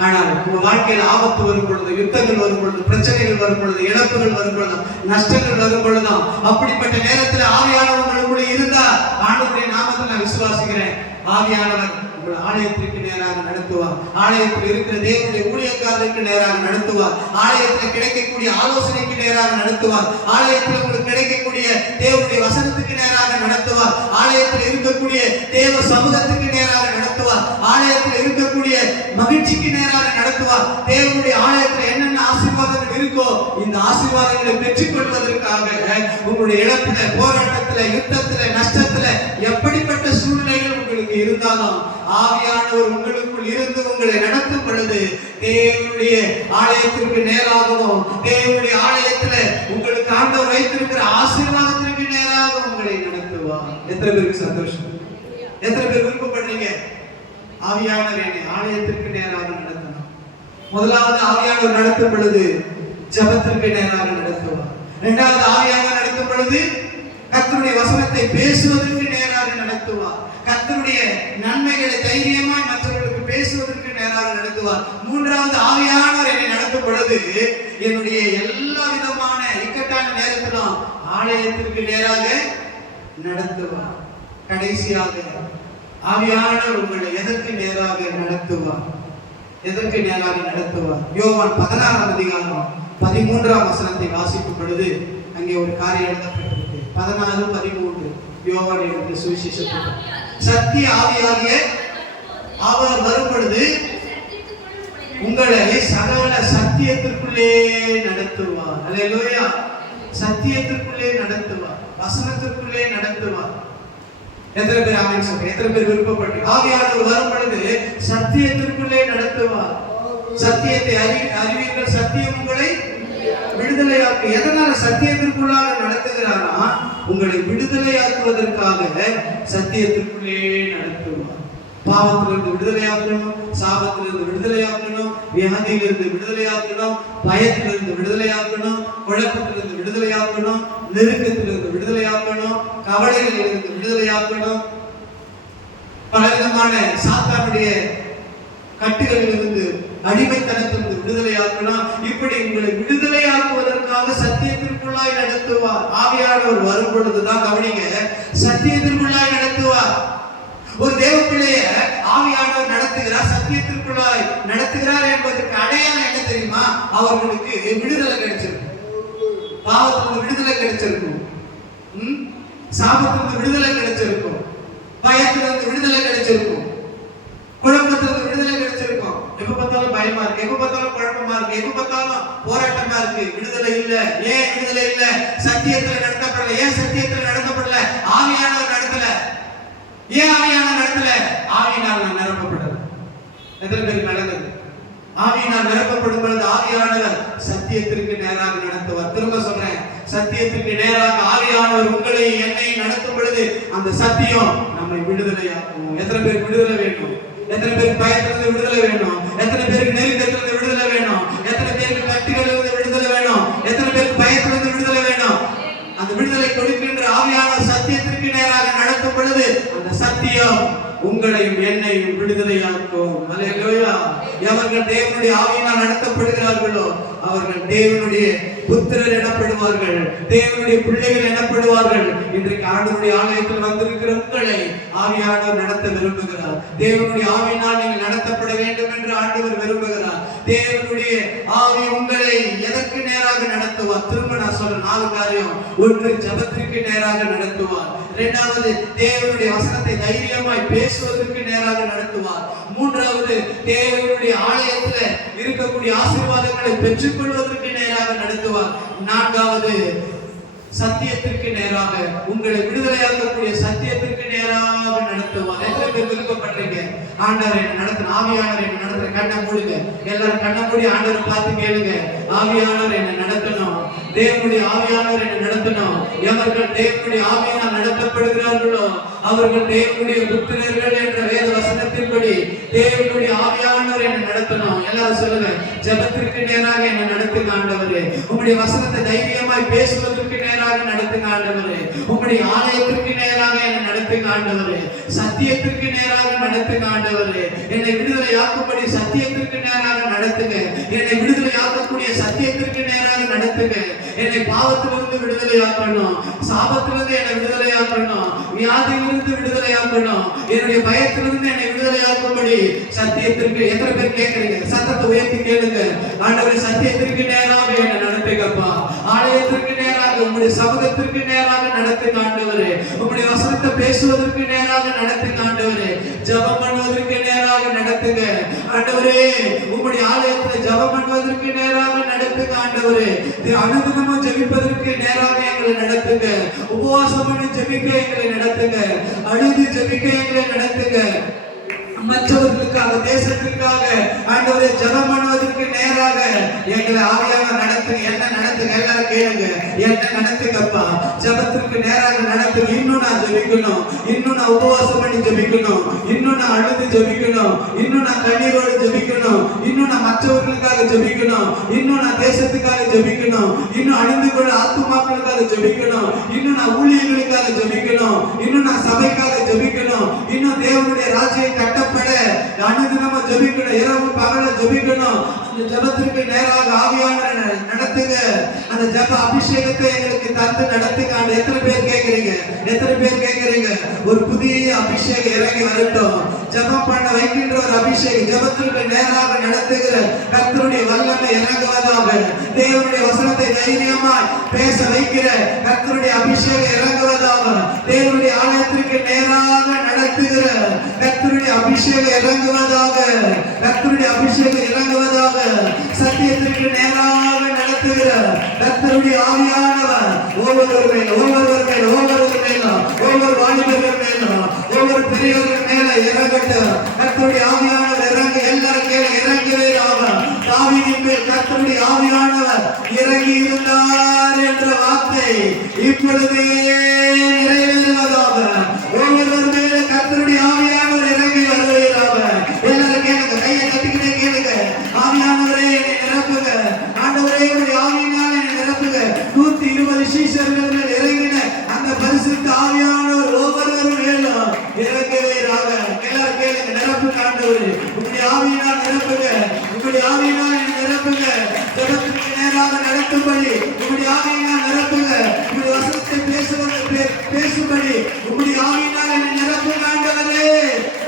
ஆனால் உங்க வாழ்க்கையில் ஆபத்து வரும் பொழுது, யுத்தங்கள் வரும் பொழுது, பிரச்சனைகள் வரும் பொழுது, இழப்புகள் வரும் பொழுது, நஷ்டங்கள் வரும் பொழுதும், அப்படிப்பட்ட நேரத்தில் ஆவியானவர் உங்களுக்குள்ள இருந்தா ஆண்டவருடைய நாமத்தை நான் விசுவாசிக்கிறேன், ஆவியானவர் உங்கள் ஆலயத்திற்கு நேராக நடத்துவார். ஆலயத்தில் இருக்கிற தேவனுடைய ஊழியக்காரருக்கு நேராக நடத்துவார். ஆலயத்தில் கிடைக்கக்கூடிய ஆலோசனைக்கு நேராக நடத்துவார். ஆலயத்தில் உங்களுக்கு கிடைக்கக்கூடிய தேவனுடைய வசனத்துக்கு நேராக நடத்துவார். ஆலயத்தில் இருக்கக்கூடிய தேவ சமூகத்துக்கு நேராக நடத்துவார். ஆலயத்தில் இருக்கக்கூடிய மகிழ்ச்சிக்கு நேராக நடத்துவார். தேவனுடைய ஆலயத்தில் என்னென்ன ஆசீர்வாதங்கள் இருக்கோ இந்த ஆசீர்வாதங்களை பெற்றுக்கொள்வதற்காக உங்களுடைய இழப்புல, போராட்டத்துல, யுத்தத்துல, நஷ்டத்துல, எப்படிப்பட்ட சூழ்நிலைகள் உங்களுக்கு இருந்தாலும் ஆவியானவர் உங்களுக்குள் இருந்து உங்களை நடத்தும் பொழுது தேவனுடைய ஆலயத்திற்கு நேராகவும், தேவனுடைய ஆலயத்துல உங்களுக்கு ஆண்டவர் வைத்திருக்கிற ஆசீர்வாதத்திற்கு நேராக உங்களை நடத்துவார். எத்தனை பேருக்கு சந்தோஷம்? எத்தனை பேர் விருப்பப்படுறீங்க? ஆவியானவர் என்னை ஆலயத்திற்கு நேராக நடத்தணும். முதலாவது ஆவியானவர் நடத்தும் பொழுது ஜெபத்திற்கு நேராக நடத்துவார். இரண்டாவது ஆவியானவர் நடத்தும் பொழுது கர்த்தருடைய வசனத்தை பேசுவதற்கு நேராக நடத்துவார். கர்த்தருடைய நன்மைகளை தைரியமாய் மற்றவர்களுக்கு பேசுவதற்கு நேராக நடத்துவார். மூன்றாவது ஆவியானவர் என்னை நடத்தும் பொழுது என்னுடைய எல்லா விதமான இக்கட்டான நேரத்திலும் ஆலயத்திற்கு நேராக நடத்துவார். கடைசியாக ஆவியானவர் உங்களை எதற்கு நேராக நடத்துவார்? எதற்கு நேராக நடத்துவார்? யோவான் 16ஆம் அதிகாரம் 13ஆம் வசனத்தை வாசிக்கும் பொழுது அங்கே ஒரு காரியம் எழுதப்பட்டிருக்கு. 16:13 யோவான் எழுதிய சுவிசேஷம். சத்திய ஆவியாகிய அவர் வரும் பொழுது உங்களை சகல சத்தியத்திற்குள்ளே நடத்துவார். அல்லேலூயா. சத்தியத்திற்குள்ளே நடத்துவார், வசனத்திற்குள்ளே நடத்துவார். எத்தனை பேர் ஆமென் சொல்றீங்க? எத்தனை பேர் விருப்பப்பட்டு ஆவியானவர் வரும் பொழுது சத்தியத்திற்குள்ளே நடத்துவார். சத்தியத்தை அறிவீர்கள், சத்தியம் உங்களை விடுதலையாக்கு. எதனால சத்தியத்திற்குள்ளாக நடத்துகிறாரா? உங்களை விடுதலையாக்குவதற்காக சத்தியத்திற்குள்ளே நடத்துவார். பாவத்திலிருந்து விடுதலையாக்கணும், சாபத்திலிருந்து விடுதலையாக்கணும், வியாதியிலிருந்து விடுதலையாக்கணும், பயத்திலிருந்து விடுதலையாக்கணும், குழப்பத்திலிருந்து விடுதலையாக்கணும், நெருக்கத்திலிருந்து விடுதலையாக்கணும், கவலைகளிலிருந்து விடுதலையாக்கணும், பலவிதமான சாத்தானுடைய கட்டுகளிலிருந்து அடிமைத்தனத்திலிருந்து விடுதலையாக்கணும். இப்படி உங்களை விடுதலையாக்குவதற்காக சத்தியத்திற்குள்ளாய் நடத்துவார். ஆவியானவர் வரும் பொழுதுதான் கவனிங்க, சத்தியத்திற்குள்ளாய் நடத்துவார். ஒரு தேவ பிள்ளைய ஆவியானவர் நடத்துகிறார், சத்தியத்திற்குள்ளாய் நடத்துகிறார் என்பதற்கு அடையாளம் என்ன தெரியுமா? அவர்களுக்கு விடுதலை கிடைச்சிருக்கும். பாவத்திலிருந்து விடுதலை கிடைச்சிருக்கும், சாபத்திலிருந்து விடுதலை கிடைச்சிருக்கும், பயத்திலிருந்து விடுதலை கிடைச்சிருக்கும், குழப்பத்திலிருந்து விடுதலை கிடைச்சிருக்கும். எப்ப பார்த்தாலும் பயமா இருக்கு, எப்ப பார்த்தாலும் குழப்பமா இருக்கு, எப்ப பார்த்தாலும் போராட்டமா இருக்கு. விடுதலை இல்ல. ஏன் விடுதலை இல்ல? சத்தியத்துல நடத்தப்படல. ஏன் சத்தியத்துல நடத்தப்படல? ஆவியானவர் நடத்தல. ஏன் ஆவியானவர் நடத்தல? ஆவியினால் நான் நிரப்பப்படல. எத்தனை பேருக்கு நடந்தது? ஆவியினால் நிரப்பப்படும் பொழுது ஆவியானவர் சத்தியத்திற்கு நேராக நடத்துவார். திரும்ப சொல்றேன், சத்தியத்திற்கு நேராக ஆவியானவர் உங்களை என்னை நடத்தும் பொழுது அந்த சத்தியம் நம்மை விடுதலையாக்கும். எத்தனை பேருக்கு விடுதலை வேணும்? எத்தனை பேருக்கு பயத்திலிருந்து விடுதலை வேணும்? எத்தனை பேருக்கு நெருக்கத்திலிருந்து விடுதலை வேணும்? எத்தனை பேருக்கு கட்டுகளிலிருந்து விடுதலை வேணும்? எத்தனை பேருக்கு பயத்திலிருந்து விடுதலை வேணும்? அந்த விடுதலை கொடுக்கின்ற ஆவியானவர் சத்தியத்திற்கு நேராக நடத்தும் பொழுது அந்த சத்தியம் உங்களையும் என்னையும் விடுதலையாக்கும். அல்லேலூயா. எவர்கள் தேவனுடைய ஆவியினால் நடத்தப்படுகிறார்களோ அவர்கள் தேவனுடைய புத்திரர் எனப்படுவார்கள், தேவனுடைய பிள்ளைகள் எனப்படுவார்கள். இன்றைக்கு ஆண்டவருடைய ஆலயத்தில் வந்திருக்கிற உங்களை ஆவியானவர் நடத்த விரும்புகிறார். தேவனுடைய ஆவியினால் நீங்கள் நடத்தப்பட வேண்டும் என்று ஆண்டவர் விரும்புகிறார். தேவனுடைய ஆவி உங்களை எதற்கு நேராக நடத்துவார்? திரும்ப நான் சொல்ற 4 காரியம். ஒன்று, ஜெபத்திற்கு நேராக நடத்துவார். இரண்டாவது, தேவனுடைய வசனத்தை தைரியமாய் பேசுவதற்கு நேராக நடத்துவார். மூன்றாவது, தேவனுடைய ஆலயத்தில் இருக்கக்கூடிய ஆசீர்வாதங்களை பெற்றுக் கொள்வதற்கு நேராக நடத்துவார். நான்காவது, சத்தியத்திற்கு நேராக உங்களை விடுதலையாக்கக்கூடிய சத்தியத்திற்கு நேராக நடத்துவார். எத்தனை பேர் விருப்பப்படுறீங்க? ஆண்டவர் என்ன நடத்துன, ஆவியானவர் என்ன நடத்துற? கண்ணை மூடுங்க, எல்லாரும் கண்ணை மூடி ஆண்டவரை பார்த்து கேளுங்க. ஆவியானவர் என்ன நடத்தணும், தேவனுடைய ஆவியானவர் என்ன நடத்தணும். எவர்கள் தேவனுடைய ஆவியினால் நடத்தப்படுகிறார்களோ அவர்கள் தேவனுடைய புத்திரர்கள் என்ற வேத வசனத்தின்படி தேவனுடைய ஆவியானவர் என்ன நடத்தணும். எல்லாரும் சொல்லுங்க, ஜெபத்திற்கு நேராக என்ன நடத்துங்க ஆண்டவரே. உங்களுடைய வசனத்தை தைரியமாய் பேசுவதற்கு நேராக நடத்துங்க ஆண்டவரே. உங்களுடைய ஆலயத்திற்கு நேராக என்ன நடத்துங்க ஆண்டவரே. சத்தியத்திற்கு நேராக நடத்துங்க ஆண்டவரே. என்னை விடுதலையாக்கும்படி சத்தியத்திற்கு நேராக நடத்துங்க. என்னை விடுதலையாக்கக்கூடிய சத்தியத்திற்கு நேராக நடத்துங்க. என்னை பாவத்திலிருந்து விடுதலையாக்கணும், சாபத்திலிருந்து என்னை விடுதலையாக்கணும், வியாதியிலிருந்து விடுதலையாக்கணும், என்னுடைய பயத்திலிருந்து என்னை விடுதலையாக்கும்படி சத்தியத்திற்கு. எத்தனை பேர் கேட்கிறீங்க? சத்தத்தை உயர்த்தி கேளுங்க. ஆண்டவரே, சத்தியத்திற்கு நேராக என்னை நடத்துங்கப்பா. ஆலயத்திற்கு நேராக, உங்களுடைய சமூகத்திற்கு நேராக நடத்துங்க ஆண்டவரே. உங்களுடைய வசனத்தை பேசுவதற்கு நேராக நடத்துங்க ஆண்டவரே. ஜெபம் பண்ணுவதற்கு நேராக நடத்துங்க ஆண்டவரே. உங்களுடைய ஆலயத்தில் ஜெபம் பண்ணுவதற்கு நேராக நடத்துங்க ஆண்டவரே. அனுதினமும் ஜெபிப்பதற்கு நேராக எங்களை நடத்துங்க. உபவாசம் பண்ணி ஜெபிக்க எங்களை நடத்துங்க. அழுது ஜெபிக்க எங்களை நடத்துங்க. மற்றவர்களுக்காக, தேசத்திற்காக ஆண்டவரே ஜெபம் பண்ணுவதற்கு நேராக எங்களை ஆவியானவர் நடத்துங்க. என்ன நடத்துங்க? எல்லாரும் கேளுங்க. என்ன நடத்துங்கப்பா? ஜெபத்திற்கு நேராக நடத்துங்க. இன்னும் நான் ஜெபிக்கணும், இன்னும் நான் உபவாசம் பண்ணி ஜெபிக்கணும், இன்னும் நான் அழுது ஜெபிக்கணும், இன்னும் நான் கண்ணீரோடு ஜெபிக்கணும், இன்னும் நான் மற்றவர்களுக்காக ஜெபிக்கணும், இன்னும் நான் தேசத்துக்காக ஜெபிக்கணும், இன்னும் அழிந்து கொள்ள ஆத்துமாக்களுக்காக ஜெபிக்கணும், இன்னும் நான் ஊழியர்களுக்காக ஜெபிக்கணும், இன்னும் நான் சபைக்காக ஜெபிக்கணும், இன்னும் தேவனுடைய ராஜ்யம் கட்டப்பட அனுதினமா ஜெபிக்கணும், இரவு பகல ஜெபிக்கணும். அந்த ஜெபத்திற்கு நேராக ஆவியானவர் நடத்துங்க. அந்த ஜெப அபிஷேகத்தை எங்களுக்கு தந்து நடத்துங்க. எத்தனை பேர் கேட்கறீங்க? எத்தனை பேர் கேட்கறீங்க? ஒரு புதிய அபிஷேகம் இறங்கி வரட்டும். ஜெபம் பண்ண வைக்கின்ற ஒரு அபிஷேகம், ஜெபத்திற்கு நேராக நடத்துகிற கர்த்தருடைய வல்லமை இறங்குவதாக. தேவனுடைய வசனத்தை தைரியமாய் பேச வைக்கிற கர்த்தருடைய அபிஷேகம் இறங்குவதாக. தேவனுடைய ஆலயத்திற்கு நேராக நடத்துகிற கர்த்தருடைய அபிஷேகம் இறங்குவதாக. கர்த்தருடைய அபிஷேகம் இறங்குவதாக. சத்தியத்திற்கு நேராக நடத்துகிற கர்த்தருடைய ஆவியானவர் ஒவ்வொரு வாலிபர்கள் மேலும் ஒவ்வொரு பெரியவர்கள் மேல இறங்கட்டும். கர்த்தருடைய ஆவியானவர் இறங்கி எல்லாரும் கேள இறங்குவீராக. தாவீதின் மேல் கர்த்தருடைய ஆவியானவர் இறங்கி இருந்தார் என்ற வார்த்தை இப்பொழுதே நிறைவேறுவதாக. ஒவ்வொருவர் மேல கர்த்தருடைய ஆவியானவர் இறங்கி வருவீராக. எல்லாரும் கேளுங்க, கையை கட்டிக்கிட்டே கேளுங்க. ஆவியானவரே என்னை நிரப்புங்க. ஆண்டவரே உடைய ஆவியினால் என்னை நிரப்புங்க. 120 சீஷர்கள் மேல் இறங்கின அந்த பரிசுத்த ஆவியானவர் ஒவ்வொருவரும் மேலும் இறங்குவீராக. எல்லாரும் கேளுங்க, நிரப்புங்க ஆண்டவரே. உங்களுடைய ஆவியினால் நிரப்புங்க. உங்களுடைய ஆவியினால் என்னை நிரப்புங்க. ஜெபத்திற்கு நேராக நடத்தும்படி உங்களுடைய ஆவியினால் நிரப்புங்க. உங்களுடைய வசனத்தை பேசும்படி உங்களுடைய ஆவியினால் என்னை நிரப்புங்க ஆண்டவரே.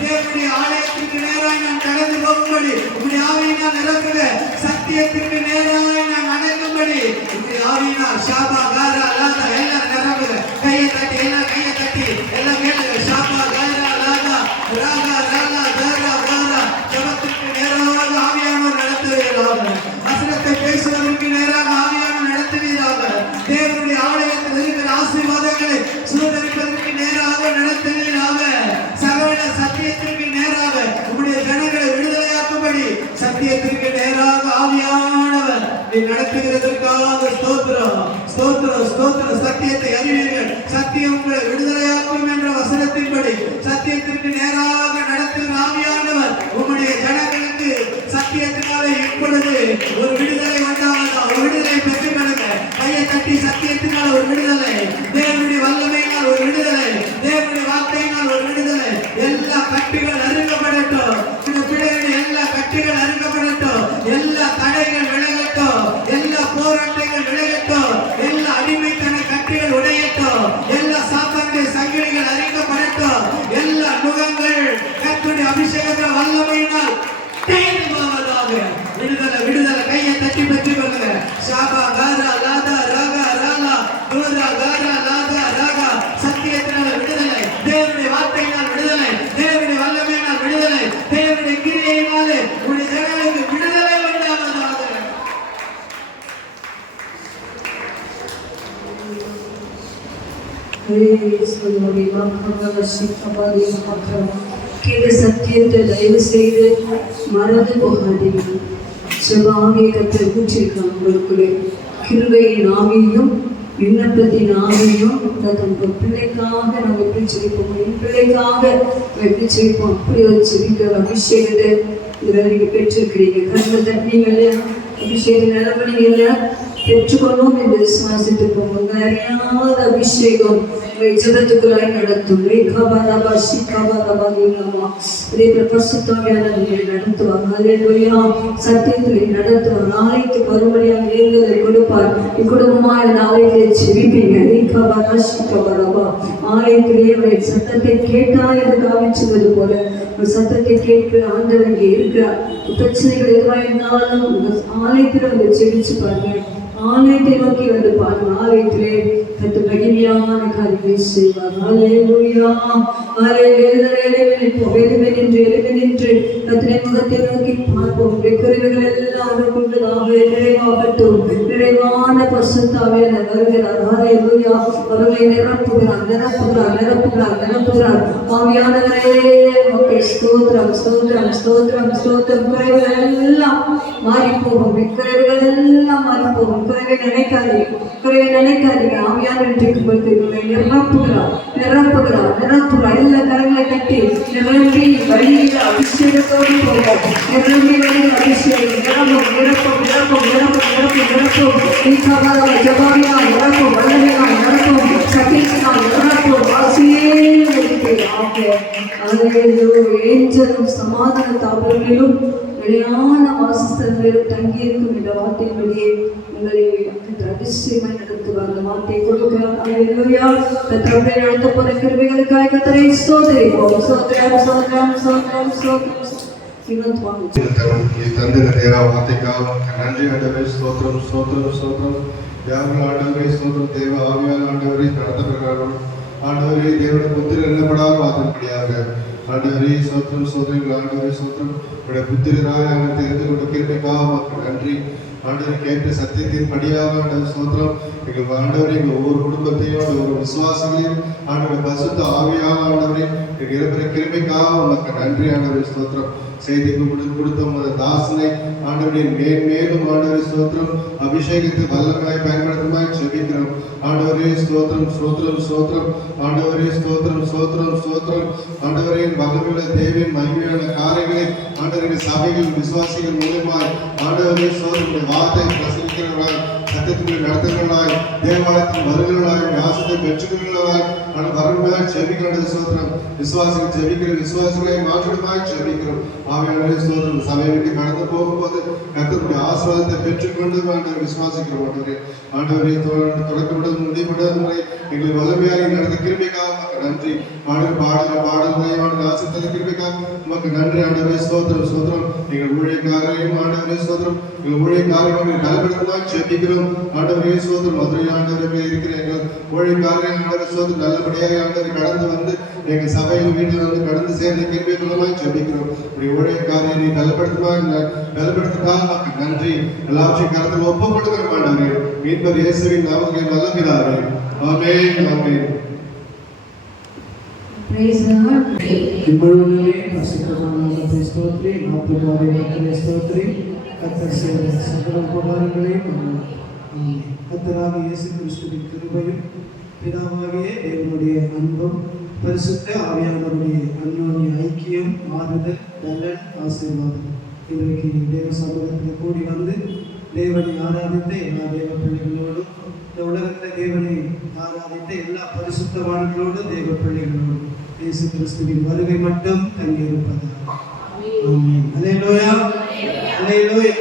தேவனுடைய ஆலயத்திற்கு நேராக நான் கடந்து போகும்படி உங்களுடைய ஆவியினால் நிரப்புங்க. சத்தியத்திற்கு நேராக நான் நடக்கும்படி உங்களுடைய ஆவியினால் ஷாபா காரா லாதா எல்லாம் நிரப்புங்க. கையை தட்டி எல்லாம் கையை தட்டி எல்லாம் கேளுங்க. ஷாபா காரா லாதா ராகா ராலா தாரா காரா. ஜெபத்திற்கு நேராக ஆவியானவர் நடத்துவீராக. வசனத்தை பேசுவதற்கு நேராக ஆவியானவர் நடத்துவீராக. தேவனுடைய ஆலயத்தில் இருக்கிற ஆசீர்வாதங்களை சுதந்திரிப்பதற்கு நேராக நடத்துவீராக. சகல சத்தியத்திற்கு நேராக உங்களுடைய ஜனங்களை விடுதலையாக்கும்படி சத்தியத்திற்கு நேராக ஆவியானவர் நடத்துகிறதற்காக ஸ்தோத்திரம் ஸ்தோத்திரம் ஸ்தோத்திரம். சத்தியத்தை அறிவீர்கள், சத்தியம் உங்களை விடுதலையாக்கும் என்ற வசனத்தின்படி சத்தியத்திற்கு நேராக நடத்துகிற ஆவியானவர் உங்களுடைய ஜனங்களுக்கு சத்தியத்தினாலே இப்பொழுது ஒரு விடுதலை உண்டானதா? ஒரு விடுதலை பெற்றுக்கொள்ளுங்க. கையை தட்டி சத்தியத்தினால் ஒரு விடுதலை, தேவனுடைய வல்லமையினால் ஒரு விடுதலை, தேவனுடைய வார்த்தையினால் ஒரு விடுதலை. எல்லா கட்டுகள் அறுக்கப்படட்டும். பிள்ளைகளுடைய எல்லா கட்டுகள் அறுக்கப்படட்டும். எல்லா தடைகள் விலகட்டும். எல்லா போராட்டங்கள் விலகட்டும். எல்லா அடிமைத்தன கட்டுகள் உடையட்டும். எல்லா சாத்தானுடைய சங்கிலிகள் அறுக்கப்படட்டும். எல்லா நுகங்கள் கர்த்தருடைய அபிஷேகத்தின் வல்லமையினால் தேய்ந்து போவதாக. விடுதலை விடுதலை. கையை தட்டி பெற்றுக் கொள்ளுங்க. ஷாபா காரா லாதா ராகா ராலா தூரா காரா லாதா ராகா. சத்தியத்தினால விடுதலை, தேவனுடைய வார்த்தையினால் விடுதலை, தேவனுடைய வல்லமையினால் விடுதலை, தேவனுடைய கிரியையினாலே உங்களுடைய ஜனங்களுக்கு விடுதலை உண்டாவதாக. சத்தியத்தை தயவு செய்து மறந்து போகாதீர்கள். செவ்வாவியை கற்று கூற்றிருக்காங்க. உங்களுக்குள்ளே கிருபையின் ஆவியும் விண்ணப்பத்தின் ஆவியும் உங்கள் பிள்ளைக்காக நாங்கள் எப்படி செவிப்போம், என் பிள்ளைக்காக எப்படி செவிப்போம், அப்படி ஒரு செவிக்கிற அபிஷேகத்தை இதில் நீங்கள் பெற்றிருக்கிறீங்க. கண்கள் தட்டினீங்க இல்லையா? அபிஷேகம் நிலப்படிங்க இல்லையா? பெற்றுக்கொள்ளும் என்று விசுவாசித்து போகும். அறியாத அபிஷேகம் ஜபத்துக்குள்ளாய் நடத்தும். சத்தியத்தில் நடத்துவார். ஆலயத்துக்கு வரும்படியாக நேர்களை கொடுப்பார். இக்குடும்பமாக ஆலயத்தை செவிப்பீங்க. ஆலயத்திலேயே சத்தத்தை கேட்டா என்று காமிச்சுவது போல ஒரு சத்தத்தை கேட்கிற ஆண்டவர் இங்கே இருக்கிறார். பிரச்சனைகள் எதுவாக இருந்தாலும் ஆலயத்தில் வந்து செவிச்சு பாருங்க. ஆலயத்தை நோக்கி வந்து பாருங்க. ஆலயத்திலே கத்து மகிமையான காரியங்களை செய்வார். ஹல்லேலூயா. நின்று கத்திரை முகத்தை நோக்கி பார்ப்போம். குறைவுகள் எல்லாம் நிறைவாகட்டும். நிறைவான பரிசுத்தாவியான வருகிறார். ஹல்லேலூயா. அவர்களை நிரப்புகிறார் நிரப்புகிறார் நிரப்புகிறார் நிரப்புகிறார். ஆவியானவரே உமக்கு ஸ்தோத்திரம் ஸ்தோத்திரம் ஸ்தோத்திரம் ஸ்தோத்திரம். குறைவுகள் எல்லாம் மாறி போகும், குறைவுகள் எல்லாம் மாறி போகும். குறைவை நினைக்காதீங்க. ஆவியானவர் இன்றைக்கு உங்களை நிரப்புகிறார் நிரப்புகிறார் நிரப்புகிறார். எல்லா கரங்களை தட்டி நிரம்பி வழியில் அபிஷேகத்தோடு போகும். நிரம்பி வழியில் அபிஷேகம் நிரம்பும் நிரப்பும் நிரப்பும் நிரப்பும் நிரப்பும் நிரப்பும். நீக்காக ஜபாவினா நிரப்பும், வல்லமையா நிரப்பும், சகிப்பினால் நிரப்பும். ஏஞ்சலும் சமாதான தாபங்களிலும் நிலையான வாசஸ்தலங்களிலும் தங்கியிருக்கும் இந்த வார்த்தையினுடைய உங்களை அதிசயமாய் நடத்துவார். அந்த வார்த்தையை கொடுக்கிறார். அல்லேலூயா. கர்த்தருடைய நடத்த போற கிருபைகளுக்காக கர்த்தரை ஸ்தோத்திரிப்போம். ஸ்தோத்திரம் ஸ்தோத்திரம் ஸ்தோத்திரம் ஸ்தோத்திரம். தந்திர தேவ வார்த்தைக்காக நன்றி ஆண்டவரே. ஸ்தோத்திரம் ஸ்தோத்திரம் ஸ்தோத்திரம். யாரும் ஆண்டவரே ஸ்தோத்திரம். தேவ ஆவியான ஆண்டவரே நடத்தப்படுகிறார்கள். ஆண்டவரே தேவன புத்திரர் எண்ணப்படாமல் வாதின்படியாக ஆண்டவரே ஸ்தோத்திரம் ஸ்தோத்திரம். ஆண்டவரே ஸ்தோத்திரம். உடைய புத்திரராக நாங்கள் தெரிந்து கொண்ட கிருபைக்காக மக்கள் நன்றி. ஆண்டவரை கேட்ட சத்தியத்தின் படியாக ஆண்டவர் ஸ்தோத்திரம். எங்கள் ஆண்டவரை எங்கள் ஒவ்வொரு குடும்பத்தையும் ஒவ்வொரு விசுவாசங்களையும் ஆண்டவரை பசுத்த ஆவியாக ஆண்டவரை எங்கள் இருக்கிற கிருபைக்காக மக்கள் நன்றி. ஆண்டவரை ஸ்தோத்திரம். செய்திக்கு கொடுத்த தாசனை ஆண்டவரை மேலும் ஆண்டவரை ஸ்தோத்திரம் அபிஷேகத்தை வல்லமையாய் பயன்படுத்துமாய் ஜெபிக்கிறோம். ஆண்டவரே ஸ்தோத்திரம் ஸ்தோத்திரம் ஸ்தோத்திரம். ஆண்டவரே ஸ்தோத்திரம் ஸ்தோத்திரம் ஸ்தோத்திரம். ஆண்டவரின் வல்லமையுள்ள தேவின் மகிமையான காரியங்களை ஆண்டவரின் சபைகள் விசுவாசிகள் மூலமாய் ஆண்டவரே ஸ்தோத்திரம் வார்த்தை பிரசங்கிக்கிறவர்களாய் சத்தியத்துக்குரிய நடத்துகிறவர்களாய் தேவாலயத்தின் வருகிறவர்களாய் வியாசத்தை பெற்றுக்கிறவர்களாய் வரமையாய் ஜெபிக்கிறது. ஸ்தோத்திரம். விசுவாசிகள் ஜெபிக்கிற விசுவாசிகளை மாற்றிடுமாய் ஜெபிக்கிறோம். ஆவியானவரே ஸ்தோத்திரம். சபையை விட்டு கடந்து போகும்போது கர்த்தருடைய ஆசீர்வாதத்தை பெற்றுக்கொண்டு ஆண்டவர் விசுவாசிக்கிறோம். ஆண்டவரே தொடக்கமுடன் முடிவுடன் முறை எங்களை வல்லமையாக நடந்த கிருபைக்காக உமக்கு நன்றி. ஆண்டவர் பாடல்களை ஆசிரியர் கிருபைக்காக உமக்கு நன்றி. ஆண்டவரே ஸ்தோத்திரம் ஸ்தோத்திரம். எங்கள் ஊழியக்காரரையும் ஆண்டவரே ஸ்தோத்திரம் எங்கள் ஊழியக்காரர்கள் பலப்படுத்தமாக ஜெபிக்கிறோம். ஆண்டவரே ஸ்தோத்திரம். மதுரை ஆண்டவரே இருக்கிற எங்கள் ஊழியக்காரரை ஆண்டவரே ஸ்தோத்திரம் நல்லபடியாக ஆண்டவர் கடந்து வந்து எங்கள் சபையில் வீட்டில் வந்து கடந்து சேர்ந்த கிருபை மூலமாய் ஜெபிக்கிறோம். இப்படி ஊழியக்காரரை நீ பலப்படுத்துக்காக நன்றி. எல்லாவற்றையும் கருத்தில் ஒப்புக் கொடுக்கிறோம். ஆண்டவரே மீட்பர் இயேசுவின் நாமத்தில் நல்ல பிதாவே. ஆமென் ஆமென். Praise the Lord. இப்பொழுதுமே பரிசுத்தமான ஸ்தோத்திரி நாற்பது ஸ்தோத்திரி. கர்த்தர் செய்த சகல உபகாரங்களையும் கர்த்தராகிய இயேசு கிறிஸ்துவின் கிருபையும் பிதாவாகிய தேவனுடைய அன்பும் பரிசுத்த ஆவியானவருடைய அன்யோன்ய ஐக்கியம் ஆறுதல் பலன் ஆசீர்வாதம் இன்றைக்கு தேவ சமூகத்தில் கூடி வந்து தேவனை ஆராதித்த எல்லா தேவ பிள்ளைகளோடும் இந்த உலகத்தில் தேவனை ஆராதித்த எல்லா பரிசுத்தவான்களோடும் தேவ பிள்ளைகளோடும் இயேசு கிறிஸ்துவின் வருகை மட்டும் தங்கியிருப்பது. ஆமென். அல்லேலூயா அல்லேலூயா.